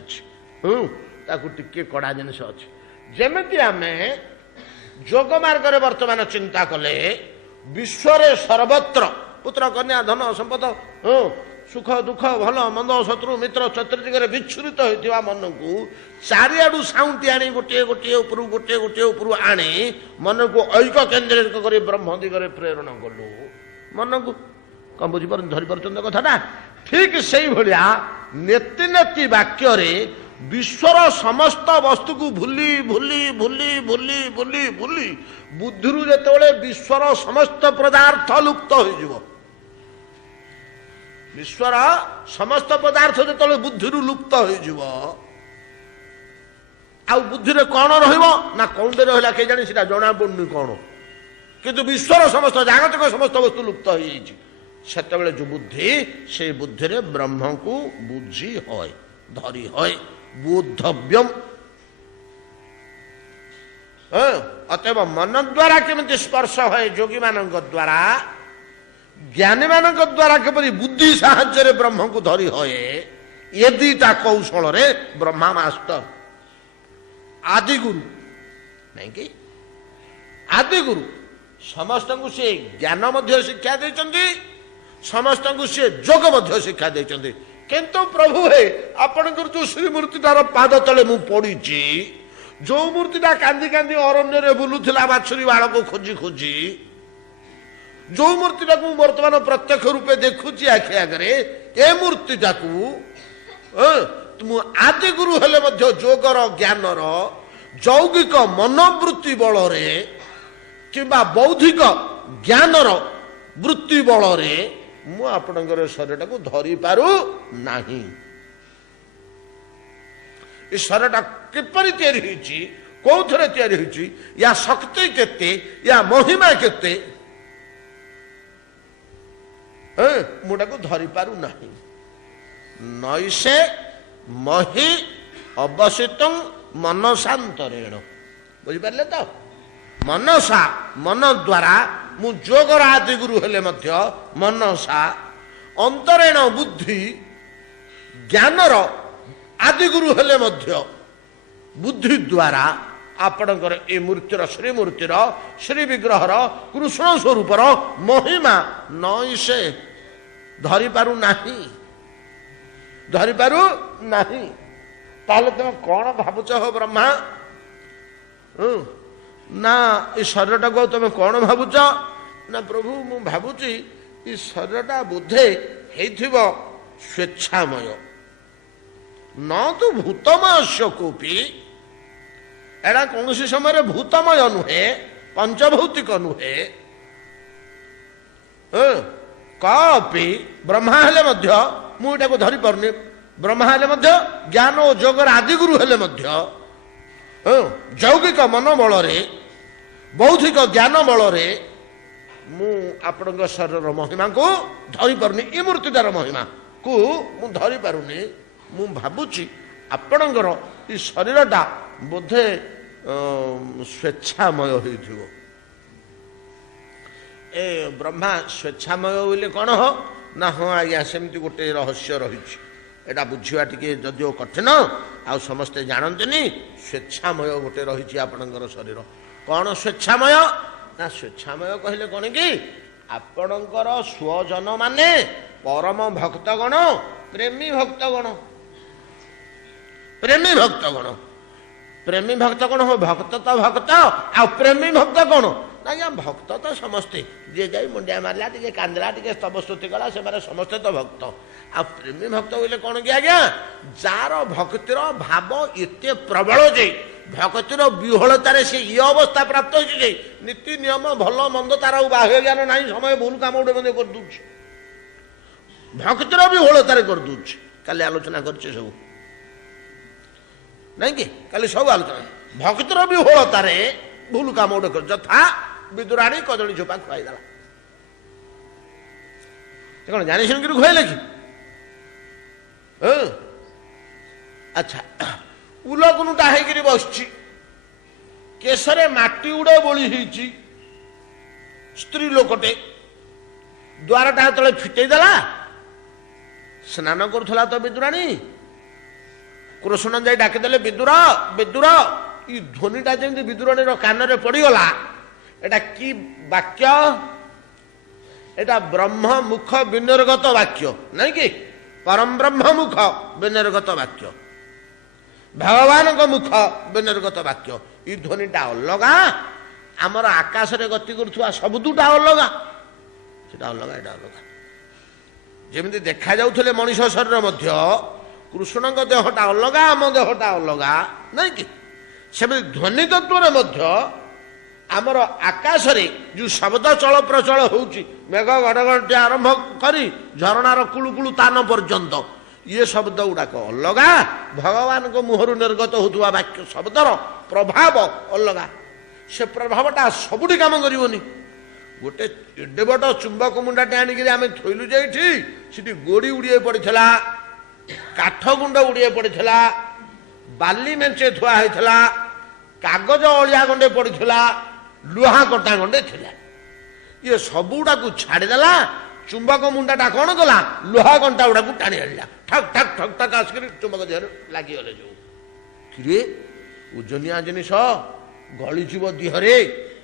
टे कड़ा जिनिस अच्छे जमी आम जोग मार्ग वर्तमान चिंता कले विश्व सर्वत्र पुत्र कन्या धन संपद सुख दुख भल मंद शत्रु मित्र चतुर्दिग विच्छुरित होता मन को चारिआडू साउंटी आनी गोटे गोटे उपरू गोटे गोटे उपरू आनी मन को ऐक केन्द्रित कर ब्रह्म दिगरे प्रेरण कलु मन को कौन बुझीपार धरीपार कथाटा ठीक से भाया नेति नेति वाक्य विश्वर समस्त वस्तु को भूली भूली भूली भूली भूली भूली बुद्धि जो विश्वर समस्त पदार्थ लुप्त हो विश्वर समस्त पदार्थ जो बुद्धि लुप्त हो बुद्धि कौन रहा कौन रहा के जानी सीटा जना पड़नी कौन किंतु विश्वर समस्त जागतिक समस्त वस्तु लुप्त हो सेतबेले जो बुद्धि से बुद्धि रे ब्रह्म को बुझी है धरी है बोधव्यम अतएव मन द्वारा केमती स्पर्श है योगी मान द्वारा ज्ञानी मान द्वारा केपरी बुद्धि साहाय्य ब्रह्म को धरी है ये दीटा कौशल रे ब्रह्मा मास्टर आदि गुरु नहीं कि आदि गुरु समस्त को सी ज्ञान मध्य शिक्षा देचंदी समस्त को सी जोग मध्य शिक्षा देचंदी किंतु प्रभु है आपनकर जो श्री मूर्तिटार पाद तले मु पड़ी जो मूर्तिटा कांदी कांदी अरण्य रे बुलुथिला बाछुरी बाळ को खोजी खोजी जो मूर्तिटा को वर्तमान प्रत्यक्ष रूपे देखुची आखि आगरे ए मूर्तिटा को तुम आदि गुरु हेले मध्य जोगर ज्ञानर जौगिक मनोवृत्ति बल रे किंबा बौद्धिक ज्ञानर वृत्ति बल रे मु आपणकर शरीर को धरी पारु नाही ये शरीर किपरि तैयारी होइछि कोथरे तैयारी होइछि या शक्ति केते या महिमा केते मुडा को धरी पारु नाही नैसे मही अवसितं मनसांतरेण बुझी पारले तो मनसा मन द्वारा मु जोगर आदि गुरु हेले मध्य मनसा अंतरेण बुद्धि ज्ञानर आदि गुरु हेले मध्य बुद्धि द्वारा आपणकर ए मूर्तिर श्री विग्रहर कृष्ण स्वरूपर महिमा नैसे धरी पारु नाही धरी पारु नाही ताले तुम कौन भावुच हो ब्रह्मा ना ये शरीरटा को तुम कौन भावुच ना प्रभु मु भावुची ये शरीरटा बोधे हेइथिबो स्वेच्छामय न तो भूतमय कोपी एड़ा कौन समय भूतमय नुहे पंचभौतिक नुहे कपि ब्रह्मा हेले मध्य मुझा को धरी पारुनी ब्रह्मा हेले मध्य ज्ञान और जोगर आदि गुरु हेले मध्य जौगिक मन बल बौद्धिक ज्ञान बल मु आपण शरीर महिमा को धरी पारुनी ये मूर्तिदार महिमा को मु धरी पारुनी मु भावुची आपणकर ये शरीरटा बोधे स्वेच्छामय हो ए ब्रह्मा स्वेच्छामय बोले कौन हो ना हाँ आज्ञा सेमती गोटे रहस्य रही एटा बुझा टे जदिव कठिन आ समस्ते जानते स्वेच्छामय गोटे रही आपणकर शरीर कौन स्वेच्छामय ना स्वेच्छामय कहले कौन कि आपणकर स्वजन माने परम भक्तगण प्रेमी भक्तगण प्रेमी भक्तगण प्रेमी भक्त कौन हो भक्त तो भक्त आ प्रेमी भक्त कौन ना भक्त तो समस्ते जी जाई मुंडिया मारला टे कांदला टे स्तव स्तुति कला से समस्ते तो भक्त आ प्रेमी भक्त बोले कौन कि आज्ञा जार भक्तिर भाव एते प्रबल जे भक्तिर विहलतार से ये अवस्था प्राप्त हो नीति नियम भल मंद तार बाह्य ज्ञान ना समय भूल कम गोटे मध्य कर दूची भक्तिर विहलतार कर दूची काली आलोचना करछे सब नहीं कि काली सब आलोचना भक्तर विहलतार भूल कम गोटे कर यथा विदुराणी कदली चोपा खुआईदेला कौन जानी शुणिक खुआइले कि अच्छा उलकुनुटा होकर बस केशरे माटी उड़े बोली स्त्री लोकटे द्वारटा तले फिटेदेला स्नान करुला तो विदुराणी कृष्ण जाई डाकिदेले विदुर विदुर ई ध्वनिटा जमी विदुराणीर कान में पड़गला एटा कि वाक्य एटा ब्रह्म मुख विनिर्गत वाक्य नहीं कि परम ब्रह्म मुख विनिर्गत वाक्य भगवान को मुख विनिर्गत वाक्य ई ध्वनिटा अलगा आमर आकाश रे गति करुवा शब्दटा अलगा सेटा अलगा एटा अलगा ଯେମିତି ଦେଖାଯାଉଥିଲେ ମଣିଷ ଶରୀର ମଧ୍ୟ କୃଷ୍ଣଙ୍କ ଦେହଟା ଅଲଗା, ଆମ ଦେହଟା ଅଲଗା ନାଇଁ କି? ସେମିତି ଧ୍ୱନି ତତ୍ତ୍ୱରେ ମଧ୍ୟ ଆମର ଆକାଶରେ ଯେଉଁ ଶବ୍ଦ ଚଳପ୍ରଚଳ ହେଉଛି, ମେଘ ଘଡ଼ଘଡ଼ି ଆରମ୍ଭ କରି ଝରଣାର କୁଳୁକୁଳୁ ତାନ ପର୍ଯ୍ୟନ୍ତ, ଇଏ ଶବ୍ଦ ଗୁଡ଼ାକ ଅଲଗା। ଭଗବାନଙ୍କ ମୁହଁରୁ ନିର୍ଗତ ହେଉଥିବା ବାକ୍ୟ ଶବ୍ଦର ପ୍ରଭାବ ଅଲଗା। ସେ ପ୍ରଭାବଟା ସବୁଠି କାମ କରିବନି। ଗୋଟେ ଏଡ଼େ ବଡ଼ ଚୁମ୍ବକ ମୁଣ୍ଡାଟେ ଆଣିକିରି ଆମେ ଥୋଇଲୁ ଯେ ଏଇଠି, ସେଠି ଗୋଡ଼ି ଉଡ଼ିଏ ପଡ଼ିଥିଲା, କାଠ ଗୁଣ୍ଡ ଉଡ଼ିଏ ପଡ଼ିଥିଲା, ବାଲି ମେଞ୍ଚେ ଥୁଆ ହେଇଥିଲା, କାଗଜ ଅଳିଆ ଗଣ୍ଡେ ପଡ଼ିଥିଲା, ଲୁହା କଟା ଗଣ୍ଡେ ଥିଲା। ଇଏ ସବୁଗୁଡ଼ାକୁ ଛାଡ଼ିଦେଲା। ଚୁମ୍ବକ ମୁଣ୍ଡାଟା କ'ଣ କଲା? ଲୁହା କଣ୍ଟା ଗୁଡ଼ାକୁ ଟାଣି ଆଣିଲା। ଠକ୍ ଠକ୍ ଠକ୍ ଠକ୍ ଆସିକରି ଚୁମ୍ବକ ଦେହରେ ଲାଗିଗଲେ। ଯୋଉ କିରେ ଓଜନିଆ ଜିନିଷ ଗଳିଯିବ ଦେହରେ,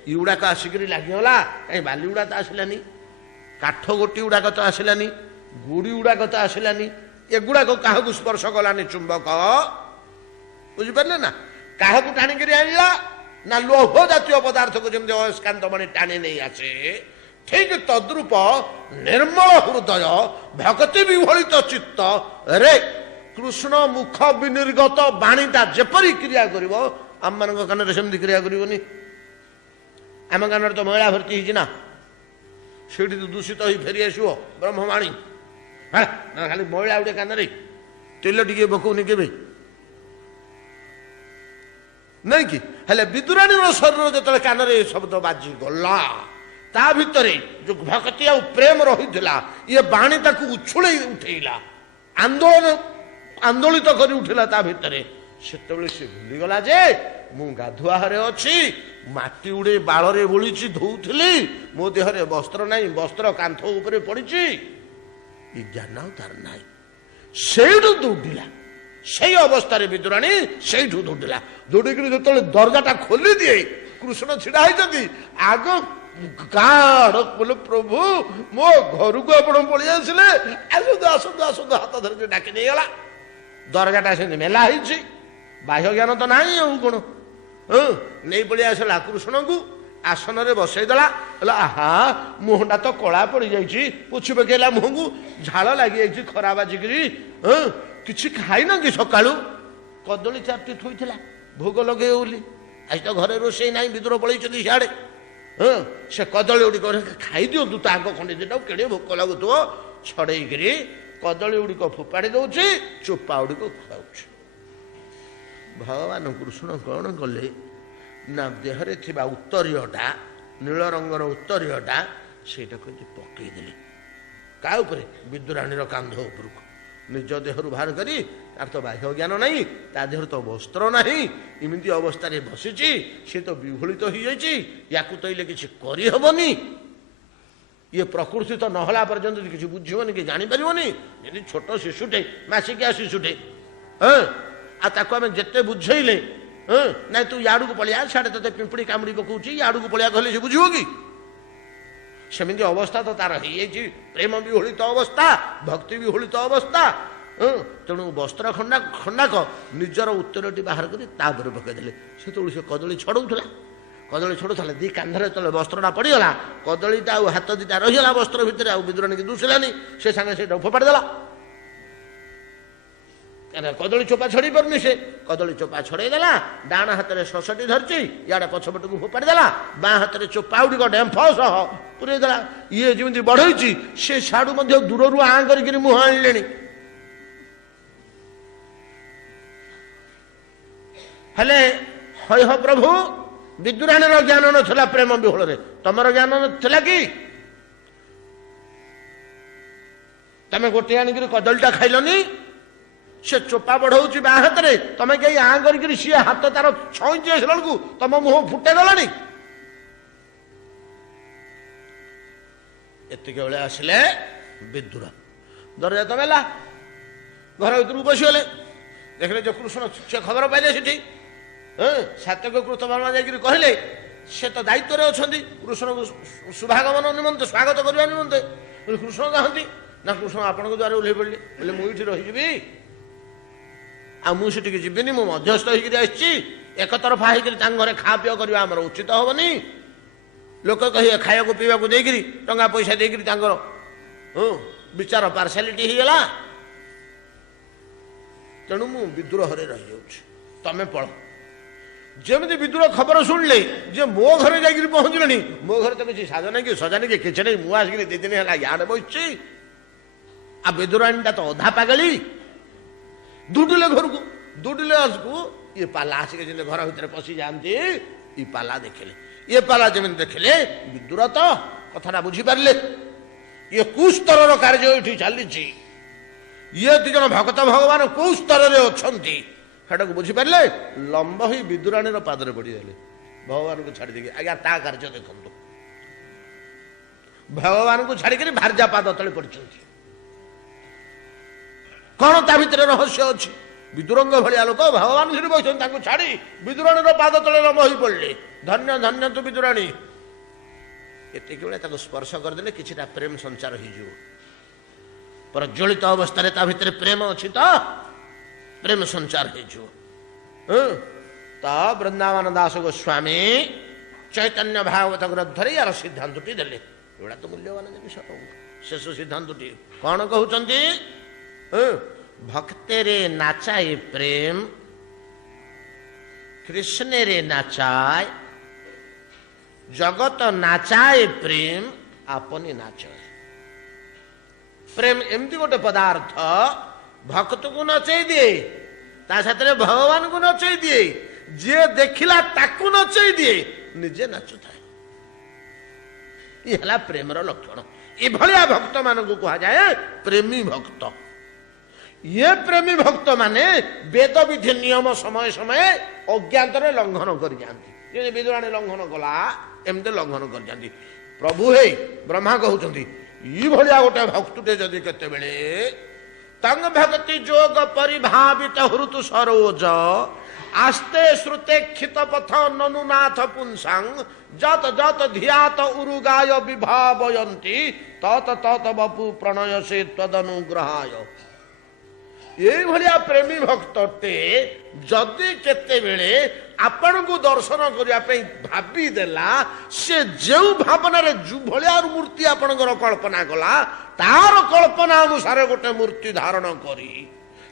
ଏଗୁଡ଼ାକ ଆସିକରି ଲାଗିଗଲା। କାହିଁ ବାଲି ଗୁଡ଼ା ତ ଆସିଲାନି, କାଠ ଗୋଟି ଗୁଡ଼ାକ ତ ଆସିଲାନି, ଗୁଡ଼ି ଗୁଡ଼ାକ ତ ଆସିଲାନି। ଏଗୁଡ଼ାକ କାହାକୁ ସ୍ପର୍ଶ କଲାନି? ଚୁମ୍ବକ। ବୁଝିପାରିଲେ ନା? କାହାକୁ ଟାଣିକିରି ଆଣିଲା? ନା ଲୌହ ଜାତୀୟ ପଦାର୍ଥକୁ ଯେମିତି ଅୟସ୍କାନ୍ତ ମଣି ଟାଣି ନେଇ ଆସେ, ଠିକ ତଦ୍ରୂପ ନିର୍ମଳ ହୃଦୟ ଭକ୍ତି ବିହଳିତ ଚିତ୍ତ ରେ କୃଷ୍ଣ ମୁଖ ବିନିର୍ଗତ ବାଣୀଟା ଯେପରି କ୍ରିୟା କରିବ, ଆମମାନଙ୍କ କାନରେ ସେମିତି କ୍ରିୟା କରିବନି। ଆମ କାନରେ ତ ମଇଳା ଭର୍ତ୍ତି ହେଇଛି ନା, ସେଇଠି ତ ଦୂଷିତ ହେଇ ଫେରି ଆସିବ ବ୍ରହ୍ମବାଣୀ। ଖାଲି ମଇଳା ଗୋଟେ କାନରେ, ତେଲ ଟିକେ ପକଉନି କେବେ, ନାଇଁ କି? ହେଲେ ବିଦୁରାଣୀର ଶରୀର ଯେତେବେଳେ କାନରେ ଏ ଶବ୍ଦ ବାଜିଗଲା, ତା ଭିତରେ ଯୋଉ ଭକ୍ତି ଆଉ ପ୍ରେମ ରହିଥିଲା, ଇଏ ବାଣୀ ତାକୁ ଉଛୁଳେଇ ଉଠେଇଲା, ଆନ୍ଦୋଳିତ କରି ଉଠିଲା ତା ଭିତରେ। ସେତେବେଳେ ସେ ଭୁଲିଗଲା ଯେ ମୁଁ ଗାଧୁଆରେ ଅଛି, ମାଟି ଉଡ଼େ ବାଳରେ ବୋଳିଛି, ଧୋଉଥିଲି, ମୋ ଦେହରେ ବସ୍ତ୍ର ନାହିଁ, ବସ୍ତ୍ର କାନ୍ଥ ଉପରେ ପଡ଼ିଛି, ଏ ଜ୍ଞାନ ଆଉ ତାର ନାହିଁ। ସେଇଠୁ ଦୌଡ଼ିଲା। ସେଇ ଅବସ୍ଥାରେ ବିଦୁରାଣୀ ସେଇଠୁ ଦୌଡ଼ିଲା। ଦୌଡ଼ିକିରି ଯେତେବେଳେ ଦରଜାଟା ଖୋଲି ଦିଏ, କୃଷ୍ଣ ଛିଡ଼ା ହେଇଛନ୍ତି ଆଗ ଗାଢ଼ ବୋଲେ, ପ୍ରଭୁ ମୋ ଘରକୁ ଆପଣ ପଳେଇ ଆସିଲେ, ଆସନ୍ତୁ ଆସନ୍ତୁ ଆସନ୍ତୁ, ହାତ ଧରିକି ଡାକି ନେଇଗଲା। ଦରଜାଟା ସେମିତି ମେଲା ହେଇଛି, ବାହ୍ୟ ଜ୍ଞାନ ତ ନାହିଁ ଆଉ କ'ଣ। ନେଇ ପଳେଇ ଆସିଲା କୃଷ୍ଣଙ୍କୁ, ଆସନରେ ବସେଇଦେଲା। ହେଲା ଆହା, ମୁହଁଟା ତ କଳା ପଡ଼ିଯାଇଛି, ପୋଛି ପକେଇଲା ମୁହଁକୁ, ଝାଳ ଲାଗିଯାଇଛି ଖରା ବାଜିକିରି। କିଛି ଖାଇନ କି ସକାଳୁ? କଦଳୀ ଚାରଟି ଥୋଇଥିଲା ଭୋଗ ଲଗେଇବ ବୋଲି। ଆଜି ତ ଘରେ ରୋଷେଇ ନାହିଁ, ବିଦୁର ପଳେଇଛନ୍ତି ସିଆଡ଼େ। ସେ କଦଳୀ ଗୁଡ଼ିକ ଖାଇଦିଅନ୍ତୁ, ତା ଆଗ ଖଣ୍ଡେ ଦିଟାକୁ କେଡ଼େ ଭୋକ ଲାଗୁଥିବ। ଛଡ଼େଇକିରି କଦଳୀ ଗୁଡ଼ିକ ଫୋପାଡ଼ି ଦେଉଛି, ଚୋପା ଗୁଡ଼ିକ ଖାଉଛି। ଭଗବାନ କୃଷ୍ଣ କ'ଣ କଲେ ନା, ଦେହରେ ଥିବା ଉତ୍ତରୀୟଟା, ନୀଳ ରଙ୍ଗର ଉତ୍ତରୀୟଟା, ସେଇଟାକୁ ପକେଇଦେଲେ। କାହା ଉପରେ? ବିଦୁରାଣୀର କାନ୍ଧ ଉପରକୁ। ନିଜ ଦେହରୁ ବାହାର କରି, ତାର ତ ବାହ୍ୟ ଜ୍ଞାନ ନାହିଁ, ତା ଦେହରେ ତ ବସ୍ତ୍ର ନାହିଁ, ଏମିତି ଅବସ୍ଥାରେ ବସିଛି, ସେ ତ ବିହଳିତ ହେଇଯାଇଛି, ୟାକୁ ତଇଲେ କିଛି କରିହେବନି। ଇଏ ପ୍ରକୃତି ତ ନହେଲା ପର୍ଯ୍ୟନ୍ତ କିଛି ବୁଝିବନି କି ଜାଣିପାରିବନି। ଯେମିତି ଛୋଟ ଶିଶୁଟେ, ମାସିକିଆ ଶିଶୁଟେ, ଆଉ ତାକୁ ଆମେ ଯେତେ ବୁଝେଇଲେ, ନାଇଁ ତୁ ୟାଡ଼କୁ ପଳେଇଆ, ସିଆଡ଼େ ତତେ ପିମ୍ପୁଡ଼ି କାମୁଡ଼ି ପକଉଛି, ୟାଡ଼କୁ ପଳେଇଆ କହିଲେ ସେ ବୁଝିବ କି? ସେମିତି ଅବସ୍ଥା ତ ତାର ହେଇଯାଇଛି। ପ୍ରେମ ବିହଳିତ ଅବସ୍ଥା, ଭକ୍ତି ବିହଳିତ ଅବସ୍ଥା। ତେଣୁ ବସ୍ତ୍ର ଖଣ୍ଡାକ ନିଜର ଉତ୍ତରଟି ବାହାର କରି ତା ଉପରେ ପକାଇଦେଲେ। ସେତେବେଳେ ସେ କଦଳୀ ଛଡ଼ଉଥିଲା, କଦଳୀ ଛଡ଼ଉଥିଲା, ଦି କାନ୍ଧରେ ଯେତେବେଳେ ବସ୍ତ୍ରଟା ପଡ଼ିଗଲା, କଦଳୀଟା ଆଉ ହାତ ଦିଟା ରହିଗଲା ବସ୍ତ୍ର ଭିତରେ, ଆଉ ବିଦୁରାଣୀକି ଦୁଷିଲାନି। ସେ ସାଙ୍ଗେ ସେଇଟା ଫୋପାଡ଼ି ଦେଲା। କଦଳୀ ଚୋପା ଛଡ଼େଇ ପାରୁନି, ସେ କଦଳୀ ଚୋପା ଛଡ଼େଇ ଦେଲା। ଡାହାଣ ହାତରେ ଶଶଟି ଧରିଛି, ଇଆଡ଼େ ପଛପଟକୁ ଫୋପାଡ଼ି ଦେଲା। ବାଁ ହାତରେ ଚୋପା ଗୁଡ଼ିକ ଡେମ୍ଫ ସହ ପୁରେଇ ଦେଲା। ଇଏ ଯେମିତି ବଢ଼େଇଛି, ସେ ସାଡ଼ୁ ମଧ୍ୟ ଦୂରରୁ ଆଁ କରିକିରି ମୁହଁ ଆଣିଲେଣି। ହେଲେ ହଇହ ପ୍ରଭୁ, ବିଦୁରାଣୀର ଜ୍ଞାନ ନଥିଲା ପ୍ରେମ ବିହଳରେ, ତମର ଜ୍ଞାନ ନଥିଲା କି? ତମେ ଗୋଟିଏ ଆଣିକିରି କଦଳୀଟା ଖାଇଲନି? ସେ ଚୋପା ବଢ଼ଉଛି ବାଁ ହାତରେ, ତମେ କେହି ଆଁ କରିକିରି ସିଏ ହାତ ତାର ଛଇଁଚି ଆସିଲା ବେଳକୁ ତମ ମୁହଁ ଫୁଟେଇ ଗଲାଣି। ଏତିକି ବେଳେ ଆସିଲେ ବିଦୁର, ଦରଜା ତ ମେଲା, ଘର ଭିତରକୁ ବସିଗଲେ। ଦେଖିଲେ ଯେ କୃଷ୍ଣ, ସେ ଖବର ପାଇଲେ ସେଠି। ସାତ୍ୟକ କୃତବର୍ମା ଯାଇକିରି କହିଲେ, ସେ ତ ଦାୟିତ୍ୱରେ ଅଛନ୍ତି କୃଷ୍ଣଙ୍କୁ ଶୁଭାଗମନ ନିମନ୍ତେ, ସ୍ୱାଗତ କରିବା ନିମନ୍ତେ। କୃଷ୍ଣ ଯାଆନ୍ତି ନା, କୃଷ୍ଣ ଆପଣଙ୍କ ଦ୍ୱାରା ଓହ୍ଲେଇ ପଡ଼ିଲେ। ବୋଲେ ମୁଁ ଏଇଠି ରହିଯିବି, ଆଉ ମୁଁ ସେଠିକି ଯିବିନି, ମୁଁ ମଧ୍ୟସ୍ଥ ହେଇକିରି ଆସିଛି। ଏକତରଫା ହେଇକିରି ତାଙ୍କ ଘରେ ଖାଆ ପିଆ କରିବା ଆମର ଉଚିତ ହେବନି। ଲୋକ କହିବେ ଖାଇବାକୁ ପିଇବାକୁ ଦେଇକିରି, ଟଙ୍କା ପଇସା ଦେଇକିରି ତାଙ୍କର विचार पार्सालिटी ହେଇଗଲା। तेणु मु विद्रोहरे रही जाऊँ तमें पढ़। जमी विद्रोह खबर शुणिले जे मो घरे जाकर पहुँचले मो घर तो किसी साजा नहीं कि सजा नहीं कि किसी नहीं मुझे आसिक 2 दिन है इे बसची आ विद्रोहाणीटा तो अधा पागली दुडिले घर को दुडिले को ये पाला आसिक घर भर पशि जाती ये पाला देखिले ये पाला जमी देखिले विद्रोह तो कथा बुझीपारे ये कुस्तर कार्य ये चली ये 2 जन भगत भगवान कौ स्तर अच्छा सेटा को बुझीपारे लंब ही विदुराणी पादरे पड़गले भगवान को छाड़ी देगी आज्ञा ता कार्य देखु भगवान को छाड़ी भारजा पाद तले पड़ कौन ता भितर रहस्य अच्छी विदुरंग भाया लोक भगवान से बस छाड़ी विदुराणी पाद तले लंब हो पड़े धन्य धन्य तू विदुराणी एतिक बेले स्पर्श करदे कि प्रेम संचार हो प्रज्वलित अवस्था ता भितर प्रेम अच्छी तो प्रेम संचार हो वृंदावन दास गोस्वामी चैतन्य भागवत ग्रंथरे यार सिद्धांतटी देले एटा तो मूल्यवान जिनिस शेष सिद्धांतटी कौन कहते भक्तेरे नाचाए प्रेम कृष्ण रे नाचाए जगत नाचाए प्रेम आपनी नाचाए प्रेम एमती गोटे पदार्थ भक्त को नचई दिए ता साथरे भगवान को नचई दिए जे देखिला ताकू नचई दिए निजे नाचु थाए ये हला प्रेमर लक्षण ये भलिया भक्त मान को कहा जाए प्रेमी भक्त ये प्रेमी भक्त माने वेद विधि नियम समय समय अज्ञातरे लंघन कर जाती विदुराणी लंघन कला एमती लंघन कर जाती प्रभु हे ब्रह्मा कहते ये भलिया गोटे भक्तुटे जदि केते बेले तंग भक्ति जोग परिभावित हृतु सरोज आस्ते श्रुते क्षित पथ ननुनाथ पुंसांग जत जत धियात उरुगाय विभावयन्ति तत तत बपु प्रणय से तदनुग्रहाय ये भलिया प्रेमी भक्तटे जदि केते बेले आपण को दर्शन करने भावी देला से जो भावना जो भलिया मूर्ति आपणकर कल्पना कला तार कल्पना अनुसार गोटे मूर्ति धारण करी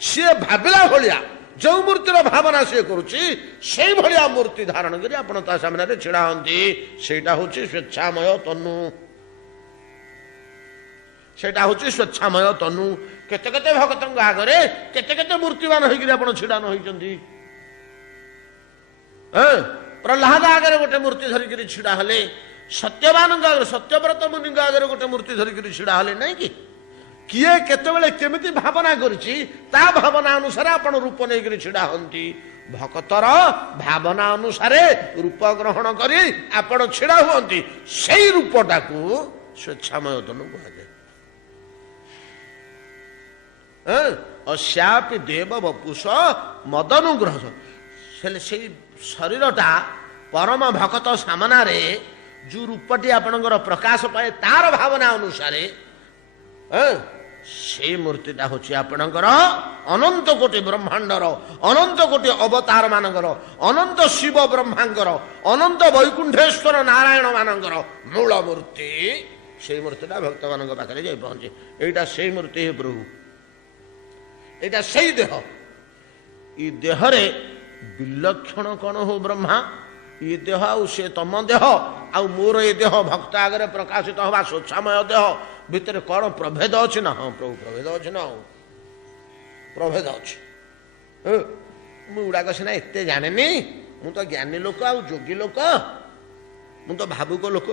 सी भाविला भलिया जो मूर्तिर भावना सी करुच्ची से भलिया मूर्ति धारण करी आपण ता सामने छिड़ा हंती सेटा होची स्वेच्छामय तनु सेटा होची स्वेच्छामय तनु केते केते भक्तंग आगरे केते केते मूर्तिमान होइकरी आपण छिड़ा न होइचंती प्रहलाद आगे गोटे मूर्ति धरिक छिड़ा हेले सत्यवान सत्यव्रत मुनि आगे गोटे मूर्ति धरिक छिड़ा हेले नहीं कि किए केतबेले केमिति भावना करछि ता भावना अनुसार आपण रूप नहीं छिड़ा हंती भक्तर भावना अनुसार रूप ग्रहण करी आपण छिड़ा हुंती सेई रूपटा को स्वेच्छामय तनु कहा अश्यापि देव वपुष मदनुग्रह से शरीरटा परम भक्त सामना रे जो रूपटी आपणकर प्रकाश पाए तार भावना अनुसार से मूर्तिटा हूँ आपणकर अनंत कोटि ब्रह्मांडर अनंत कोटि अवतार मानकर अनंत शिव ब्रह्मांकर अनंत वैकुंठेश्वर नारायण मानकर मूल मूर्ति से मूर्तिटा भक्त मान पाखे जा पहुंचे यहाँ से मूर्ति है प्रभु यहाँ से देह ये देहरे विलक्षण कौन हो ब्रह्मा ये देह आउ से तम देह आउ मोर ये देह भक्त आगे प्रकाशित हवा स्वच्छामय देह भितर कौन प्रभेद अच्छी ना हाँ प्रभु प्रभेद अच्छे ना प्रभेद अच्छे मुड़ाक सीना एत जाने मु तो ज्ञानी लोक आ जोगी लोक मु तो भावुक लोक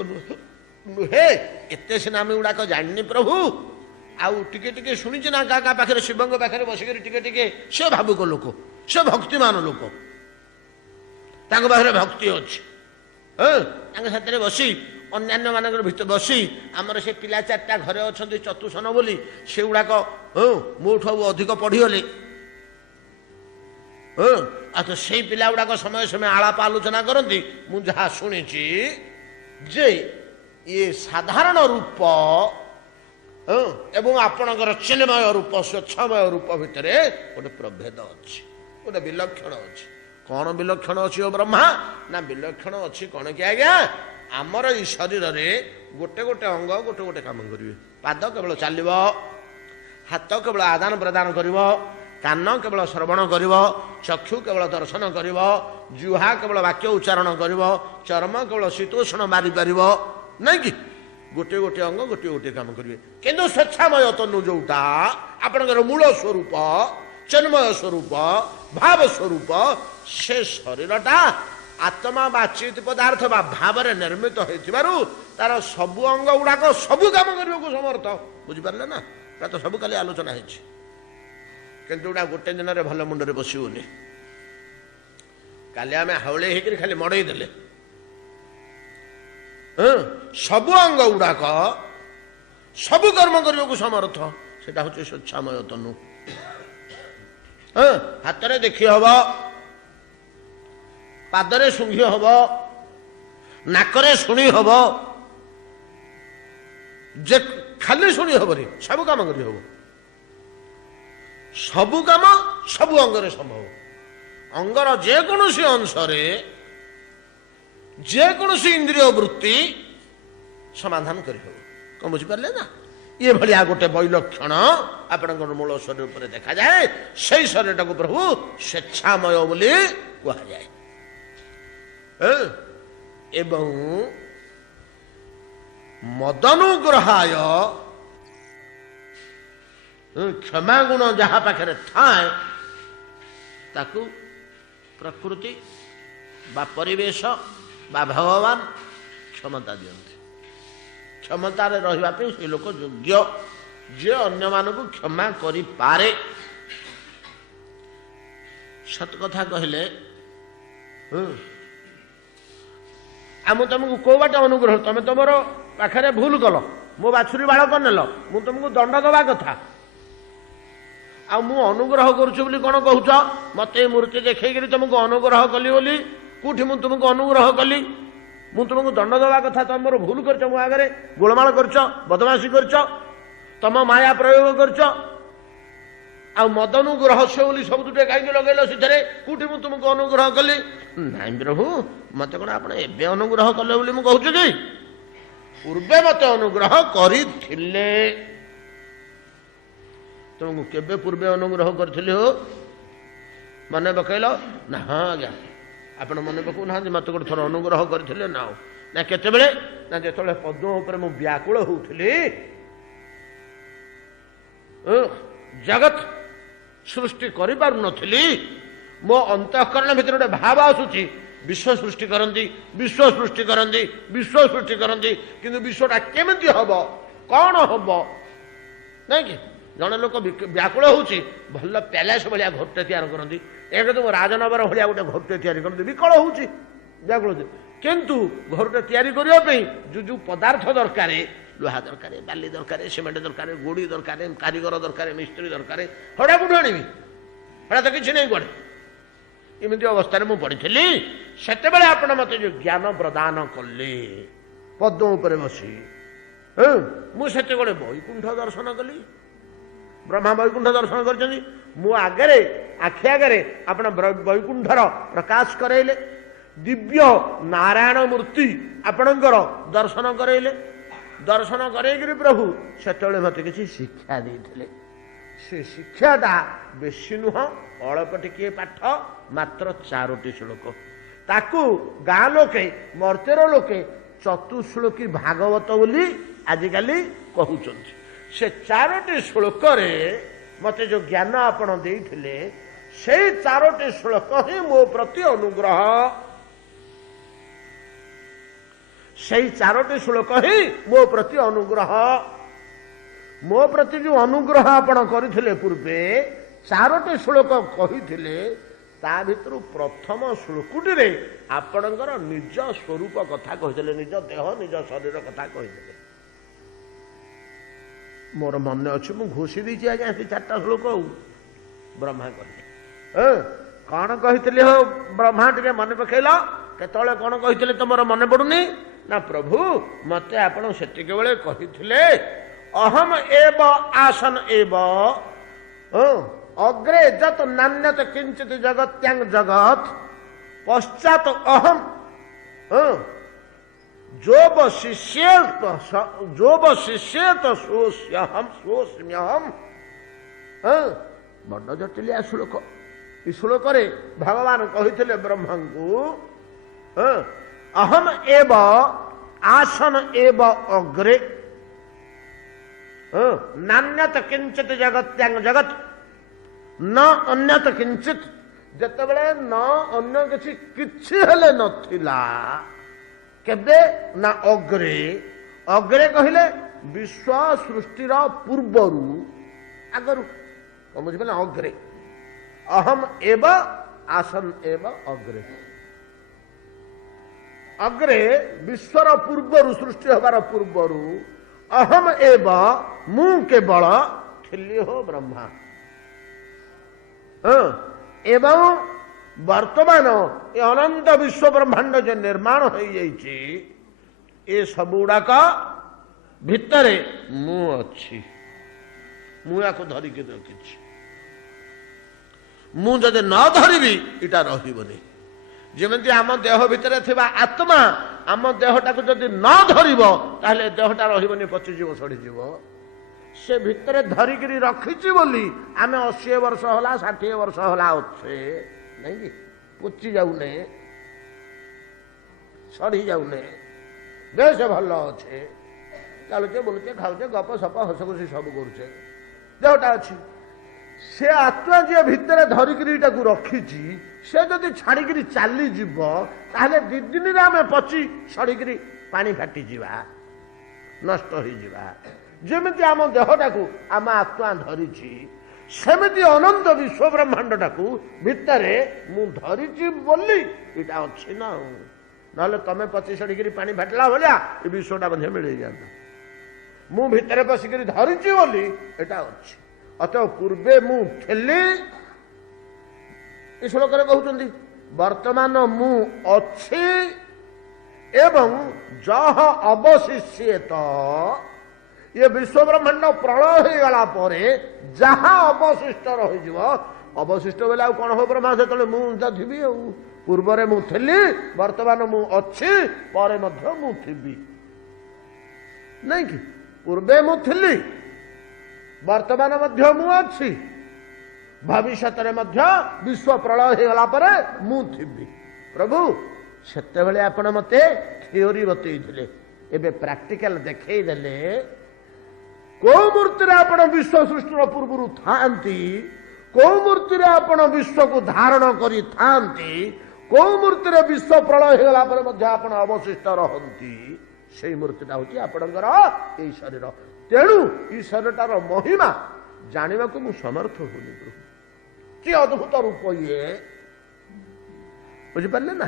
नुहे एत सीना मुड़ाक जानी प्रभु आउ टिके टिके शुणी ना क्या पाखे शिव पाखे बसिक टिके टिके से भावुक लोक से भक्तिमान लोक पाखे भक्ति अच्छी साथ बसी अन्य मान भर बसी आमर से पिला 4टा घरे अच्छा चतुसन बोली से गुड़ाक मोठू अधिक पढ़ीगले तो से पिला गुड़ाक समय समय आलाप आलोचना करती मुझा शुणी जे ये साधारण रूप एवं आपणकर चिन्मय रूप स्वच्छमय रूप भितर गोटे प्रभेद अच्छी गोटे विलक्षण अच्छी कौन विलक्षण अच्छी ओ ब्रह्मा ना विलक्षण अच्छी कौन कि आज्ञा आमर ई शरीर रे गोटे गोटे अंग गोटे गोटे काम करिवे पाद केवल चलिबो ହାତ କେବଳ ଆଦାନ ପ୍ରଦାନ କରିବ, କାନ କେବଳ ଶ୍ରବଣ କରିବ, ଚକ୍ଷୁ କେବଳ ଦର୍ଶନ କରିବ, ଜିହ୍ୱା କେବଳ ବାକ୍ୟ ଉଚ୍ଚାରଣ କରିବ, ଚର୍ମ କେବଳ ଶୀତୋଷ୍ଣ ମାରିପାରିବ, ନାଇଁ କି? ଗୋଟିଏ ଗୋଟିଏ ଅଙ୍ଗ ଗୋଟିଏ ଗୋଟିଏ କାମ କରିବେ। କିନ୍ତୁ ସ୍ୱେଚ୍ଛାମୟ ତନୁ ଯୋଉଟା ଆପଣଙ୍କର ମୂଳ ସ୍ୱରୂପ, ଚିନ୍ମୟ ସ୍ୱରୂପ, ଭାବ ସ୍ୱରୂପ, ସେ ଶରୀରଟା ଆତ୍ମା ବା ଚିତ୍ ପଦାର୍ଥ ବା ଭାବରେ ନିର୍ମିତ ହୋଇଥିବାରୁ ତାର ସବୁ ଅଙ୍ଗ ଗୁଡାକ ସବୁ କାମ କରିବାକୁ ସମର୍ଥ। ବୁଝିପାରିଲେ ନା? ଏଟା ତ ସବୁ କାଲି ଆଲୋଚନା ହେଇଛି, କିନ୍ତୁ ଏଟା ଗୋଟେ ଦିନରେ ଭଲ ମୁଣ୍ଡରେ ବସିବୁନି। କାଲି ଆମେ ହାଉଳି ହେଇକିରି ଖାଲି ମଡେଇ ଦେଲେ। ସବୁ ଅଙ୍ଗ ଗୁଡାକ ସବୁ କର୍ମ କରିବାକୁ ସମର୍ଥ, ସେଟା ହଉଛି ସ୍ୱେଚ୍ଛାମୟ ତନୁ। ହାତରେ ଦେଖି ହବ, ପାଦରେ ଶୁଙ୍ଘି ହବ, ନାକରେ ଶୁଣି ହବ, ଯେ ଖାଲି ଶୁଣି ହବନି, ସବୁ କାମ କରି ହବ। ସବୁ କାମ ସବୁ ଅଙ୍ଗରେ ସମ୍ଭବ। ଅଙ୍ଗର ଯେକୌଣସି ଅଂଶରେ ଯେକୌଣସି ଇନ୍ଦ୍ରିୟ ବୃତ୍ତି ସମାଧାନ କରିହେବ। କଣ ବୁଝିପାରିଲେ ନା? ଇଏ ଭଳିଆ ଗୋଟେ ବୈଲକ୍ଷଣ ଆପଣଙ୍କର ମୂଳ ଶରୀର ଉପରେ ଦେଖାଯାଏ। ସେଇ ଶରୀରଟାକୁ ପ୍ରଭୁ ସ୍ୱେଚ୍ଛାମୟ ବୋଲି କୁହାଯାଏ। ଏବଂ ମଦନୁଗ୍ରହାୟ, କ୍ଷମା ଗୁଣ ଯାହା ପାଖରେ ଥାଏ ତାକୁ ପ୍ରକୃତି ବା ପରିବେଶ ବା ଭଗବାନ କ୍ଷମତା ଦିଅନ୍ତି। କ୍ଷମତାରେ ରହିବା ପାଇଁ ସେ ଲୋକ ଯୋଗ୍ୟ, ଯେ ଅନ୍ୟମାନଙ୍କୁ କ୍ଷମା କରିପାରେ। ସତ କଥା କହିଲେ, ମୁଁ ତମକୁ କୋଉ ବାଟେ ଅନୁଗ୍ରହ, ତମେ ତମର ପାଖରେ ଭୁଲ କଲ, ମୋ ବାଛୁରୀ ବାଳକ ନେଲ, ମୁଁ ତମକୁ ଦଣ୍ଡ ଦେବା କଥା। ଆଉ ମୁଁ ଅନୁଗ୍ରହ କରୁଛି ବୋଲି କଣ କହୁଛ? ମତେ ମୂର୍ତ୍ତି ଦେଖେଇକିରି ତମକୁ ଅନୁଗ୍ରହ କଲି ବୋଲି, କୋଉଠି ମୁଁ ତୁମକୁ ଅନୁଗ୍ରହ କଲି? ମୁଁ ତୁମକୁ ଦଣ୍ଡ ଦେବା କଥା। ତମେ ମୋର ଭୁଲ କରିଛ, ମୋ ଆଗରେ ଗୋଳମାଳ କରିଛ, ବଦମାସି କରିଛ, ତମ ମାୟା ପ୍ରୟୋଗ କରିଛ। ଆଉ ମଦନୁଗ୍ରହ ସେ ବୋଲି ସବୁ ଦୁଟେ କାହିଁକି ଲଗେଇଲ ସେଥିରେ? କୋଉଠି ମୁଁ ତୁମକୁ ଅନୁଗ୍ରହ କଲି? ନାଇଁ ପ୍ରଭୁ, ମତେ କଣ ଆପଣ ଏବେ ଅନୁଗ୍ରହ କଲେ ବୋଲି ମୁଁ କହୁଛି କି? ପୂର୍ବେ ମତେ ଅନୁଗ୍ରହ କରିଥିଲେ। ତୁମକୁ କେବେ ପୂର୍ବେ ଅନୁଗ୍ରହ କରିଥିଲି ହୋ? ମନେ ପକେଇଲ ନା? ହଁ ଆଜ୍ଞା, ଆପଣ ମନେ ପକାଉନାହାନ୍ତି? ମତେ ଗୋଟେ ଥର ଅନୁଗ୍ରହ କରିଥିଲେ ନା? ନା କେତେବେଳେ? ନା ଯେତେବେଳେ ପଦ୍ମ ଉପରେ ମୁଁ ବ୍ୟାକୁଳ ହଉଥିଲି, ଜଗତ ସୃଷ୍ଟି କରିପାରୁନଥିଲି, ମୋ ଅନ୍ତଃକରଣ ଭିତରେ ଗୋଟେ ଭାବ ଆସୁଛି, ବିଶ୍ୱ ସୃଷ୍ଟି କରନ୍ତି, ବିଶ୍ୱ ସୃଷ୍ଟି କରନ୍ତି, ବିଶ୍ୱ ସୃଷ୍ଟି କରନ୍ତି, କିନ୍ତୁ ବିଶ୍ୱଟା କେମିତି ହବ, କଣ ହବ? ନାଇଁ କି? ଜଣେ ଲୋକ ବ୍ୟାକୁଳ ହଉଛି, ଭଲ ପ୍ୟାଲେସ ଭଳିଆ ଘରଟେ ତିଆରି କରନ୍ତି, ଏକଦମ ରାଜନଗର ଭଳିଆ ଗୋଟେ ଘରଟେ ତିଆରି କରନ୍ତି, ବିକଳ ହଉଛି, ବ୍ୟାକୁଳ। କିନ୍ତୁ ଘରଟେ ତିଆରି କରିବା ପାଇଁ ଯୋଉ ଯୋଉ ପଦାର୍ଥ ଦରକାର, ଲୁହା ଦରକାର, ବାଲି ଦରକାର, ସିମେଣ୍ଟ ଦରକାର, ଗୋଡି ଦରକାର, କାରିଗର ଦରକାର, ମିସ୍ତ୍ରୀ ଦରକାର, ହଡ଼ା କୋଉଠୁ ଆଣିବି? ହଡ଼ା ତ କିଛି ନାହିଁ କୁଆଡେ। ଏମିତି ଅବସ୍ଥାରେ ମୁଁ ପଢିଥିଲି। ସେତେବେଳେ ଆପଣ ମତେ ଯୋଉ ଜ୍ଞାନ ପ୍ରଦାନ କଲେ ପଦ୍ମ ଉପରେ ବସି, ମୁଁ ସେତେବେଳେ ବୈକୁଣ୍ଠ ଦର୍ଶନ କଲି। ବ୍ରହ୍ମା ବୈକୁଣ୍ଠ ଦର୍ଶନ କରିଛନ୍ତି। ମୋ ଆଗରେ, ଆଖି ଆଗରେ ଆପଣ ବୈକୁଣ୍ଠର ପ୍ରକାଶ କରାଇଲେ, ଦିବ୍ୟ ନାରାୟଣ ମୂର୍ତ୍ତି ଆପଣଙ୍କର ଦର୍ଶନ କରାଇଲେ। ଦର୍ଶନ କରେଇକିରି ପ୍ରଭୁ ସେତେବେଳେ ମତେ କିଛି ଶିକ୍ଷା ଦେଇଥିଲେ। ସେ ଶିକ୍ଷାଟା ବେଶୀ ନୁହଁ, ଅଳ୍ପ ଟିକିଏ ପାଠ, ମାତ୍ର 4ଟି ଶ୍ଲୋକ। ତାକୁ ଗାଁ ଲୋକେ, ମର୍ତ୍ତ୍ୟର ଲୋକେ ଚତୁଶ୍ଲୋକୀ ଭାଗବତ ବୋଲି ଆଜିକାଲି କହୁଛନ୍ତି। ସେ 4ଟି ଶ୍ଲୋକରେ ମତେ ଯୋଉ ଜ୍ଞାନ ଆପଣ ଦେଇଥିଲେ, ସେଇ 4ଟି ଶ୍ଲୋକ ହିଁ ମୋ ପ୍ରତି ଅନୁଗ୍ରହ। ସେଇ 4ଟି ଶ୍ଲୋକ ହିଁ ମୋ ପ୍ରତି ଅନୁଗ୍ରହ। ମୋ ପ୍ରତି ଯୋଉ ଅନୁଗ୍ରହ ଆପଣ କରିଥିଲେ ପୂର୍ବେ, 4ଟି ଶ୍ଲୋକ କହିଥିଲେ, ତା ଭିତରୁ ପ୍ରଥମ ଶ୍ଲୋକଟିରେ ଆପଣଙ୍କର ନିଜ ସ୍ୱରୂପ କଥା କହିଥିଲେ, ନିଜ ଦେହ, ନିଜ ଶରୀର କଥା କହିଥିଲେ। ମୋର ମନେ ଅଛି, ମୁଁ ଘୋଷି ଦେଇଛି ଆଜ୍ଞା ସେ 4ଟା ଶ୍ଲୋକ। ଆଉ ବ୍ରହ୍ମା କହିଲେ, କଣ କହିଥିଲି ହୋ ବ୍ରହ୍ମା? ଟିକେ ମନେ ପକେଇଲ, କେତେବେଳେ କଣ କହିଥିଲେ ତମର ମନେ ପଡୁନି? ନା ପ୍ରଭୁ, ମତେ ଆପଣ ସେତିକି ବେଳେ କହିଥିଲେ, ଅହମ ଏବ ଆସନ ଏବ ଅଗ୍ରେ ଯତ ନାନ୍ୟତ କିଞ୍ଚିତ ଜଗତ୍ୟାଙ୍ଗ ଜଗତ ପଶ୍ଚାତ ଅହମ जो बशिष्येत सोऽस्म्यहम्। बड़ जटिलिया श्लोक। ई श्लोक भगवान कही ब्रह्मा को अहम एव आसन एव अग्रे नान्यत किंचित जगत्यांग जगत न अन्यत किंचित जेतेबेले न अन्य किछि किछि हेले नथिला केबे ना अग्रे अग्रे कहिले विश्व सृष्टिर पूर्वरु आगरु बुझे अग्रे अहम एव आसन एव अग्रे अग्रे विश्वर पूर्वरु सृष्टि हबार पूर्वरु अहम एव मु केवल थिली हो ब्रह्मा एवं वर्तमान ये अनंत विश्व ब्रह्मांड जो निर्माण हो जाइए ये सबुड़ाक भितरे मु अच्छी मु या धरिकी रखी मु जदि न धरबी इटा रही जमी आम देह भितर थिबा आत्मा आम देहटा को जदि न धरब ताहले देहटा रही पचिजीव सड़ीजीव से भितर धरिकी रखी बोली आम 80 वर्ष होला 60 वर्ष होला अच्छे नहीं पुची जाऊने सड़ी जाऊने बेस भल अच्छे चलुचे बुलुचे खाऊचे गप सप हस खुशी सब करुचे देहटा अच्छी से आत्मा जी भितर धरिकी रखी से जदि छाड़ी चलीज ताहले 2 दिन आम पची सड़ीकी पानी फाटी जा नष्ट हो जा जमी आम देहटा को आम आत्मा धरी सेमती अनंत विश्व ब्रह्मांड टाकू भितर मु धरी बोली इटा अच्छी ना ना तुम पची सड़ीकी पानी फाटला भाया ये विश्वटा मध्य मिल जाता मु भितर पशिक धरी बोली एटा अच्छी अत पूर्वे मु थेली श्लोक कहते वर्तमान मु अच्छी एवं जह अवशिष्येत ये विश्व ब्रह्मांड प्रलय हो गला जहा अवशिष्ट रही अवशिष्ट बेले आ कौन हो ब्रह्मा से मुझे थी पूर्व मु थी वर्तमान मु अच्छी पर मु थी नहीं कि पूर्वे मु थी वर्तमान मध्य मु अच्छी भविष्य विश्व प्रलय हो गला पर मु थी प्रभु सेते बेले आपण मते थियोरी बतई एबे प्रैक्टिकल देखई देले को मूर्ति रे आपण विश्व सृष्टि पूर्व थांती को मूर्ति रे आपण विश्व को धारण करी थांती को मूर्ति रे विश्व प्रलय हो गला पर मध्य आपण अवशिष्ट रहंती सेही मूर्तिटा होची आपणकर एई शरीर तेणु ई शरीरटार महिमा जानिबा को मु समर्थ होनी प्रभु कि अद्भुत रूप ये बुझी पारले ना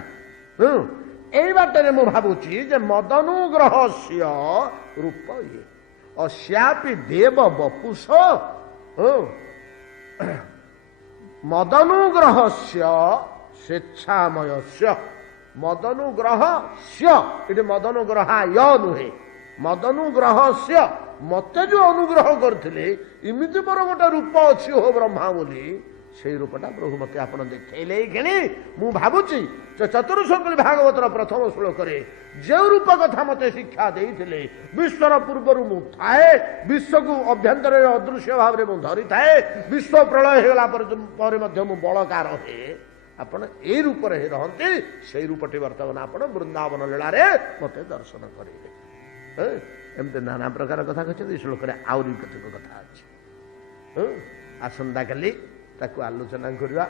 एई बाटरे मु भाबुची जे मदनुग्रह रूप ये अश्यापि देव बपुष मदनुग्रह स्वेच्छामय मदनुग्रह ये मदनुग्रहाय नुहे मदनुग्रह मते जो अनुग्रह करथिले इमिति पर गोटे रूप अच्छी हो ब्रह्मा बोली से रूपटा प्रभु मत आप देखले कि मु भावुची चतुर्श्लोकी भागवतर प्रथम श्लोक जो रूप कथा मत शिक्षा देते विश्वर पूर्वर मु थाए विश्व को अभ्यंतर अदृश्य भाव में धरी थाए विश्व प्रलय होगा मु बड़का रहे आपण ए रूप रहते से रूपटी वर्तमान आपण वृंदावन लीला मत दर्शन करेंगे एमती नाना प्रकार कथा कहते श्लोक आउरी केतक कथा अच्छी आसंता काली ताकू आलोचना करवा।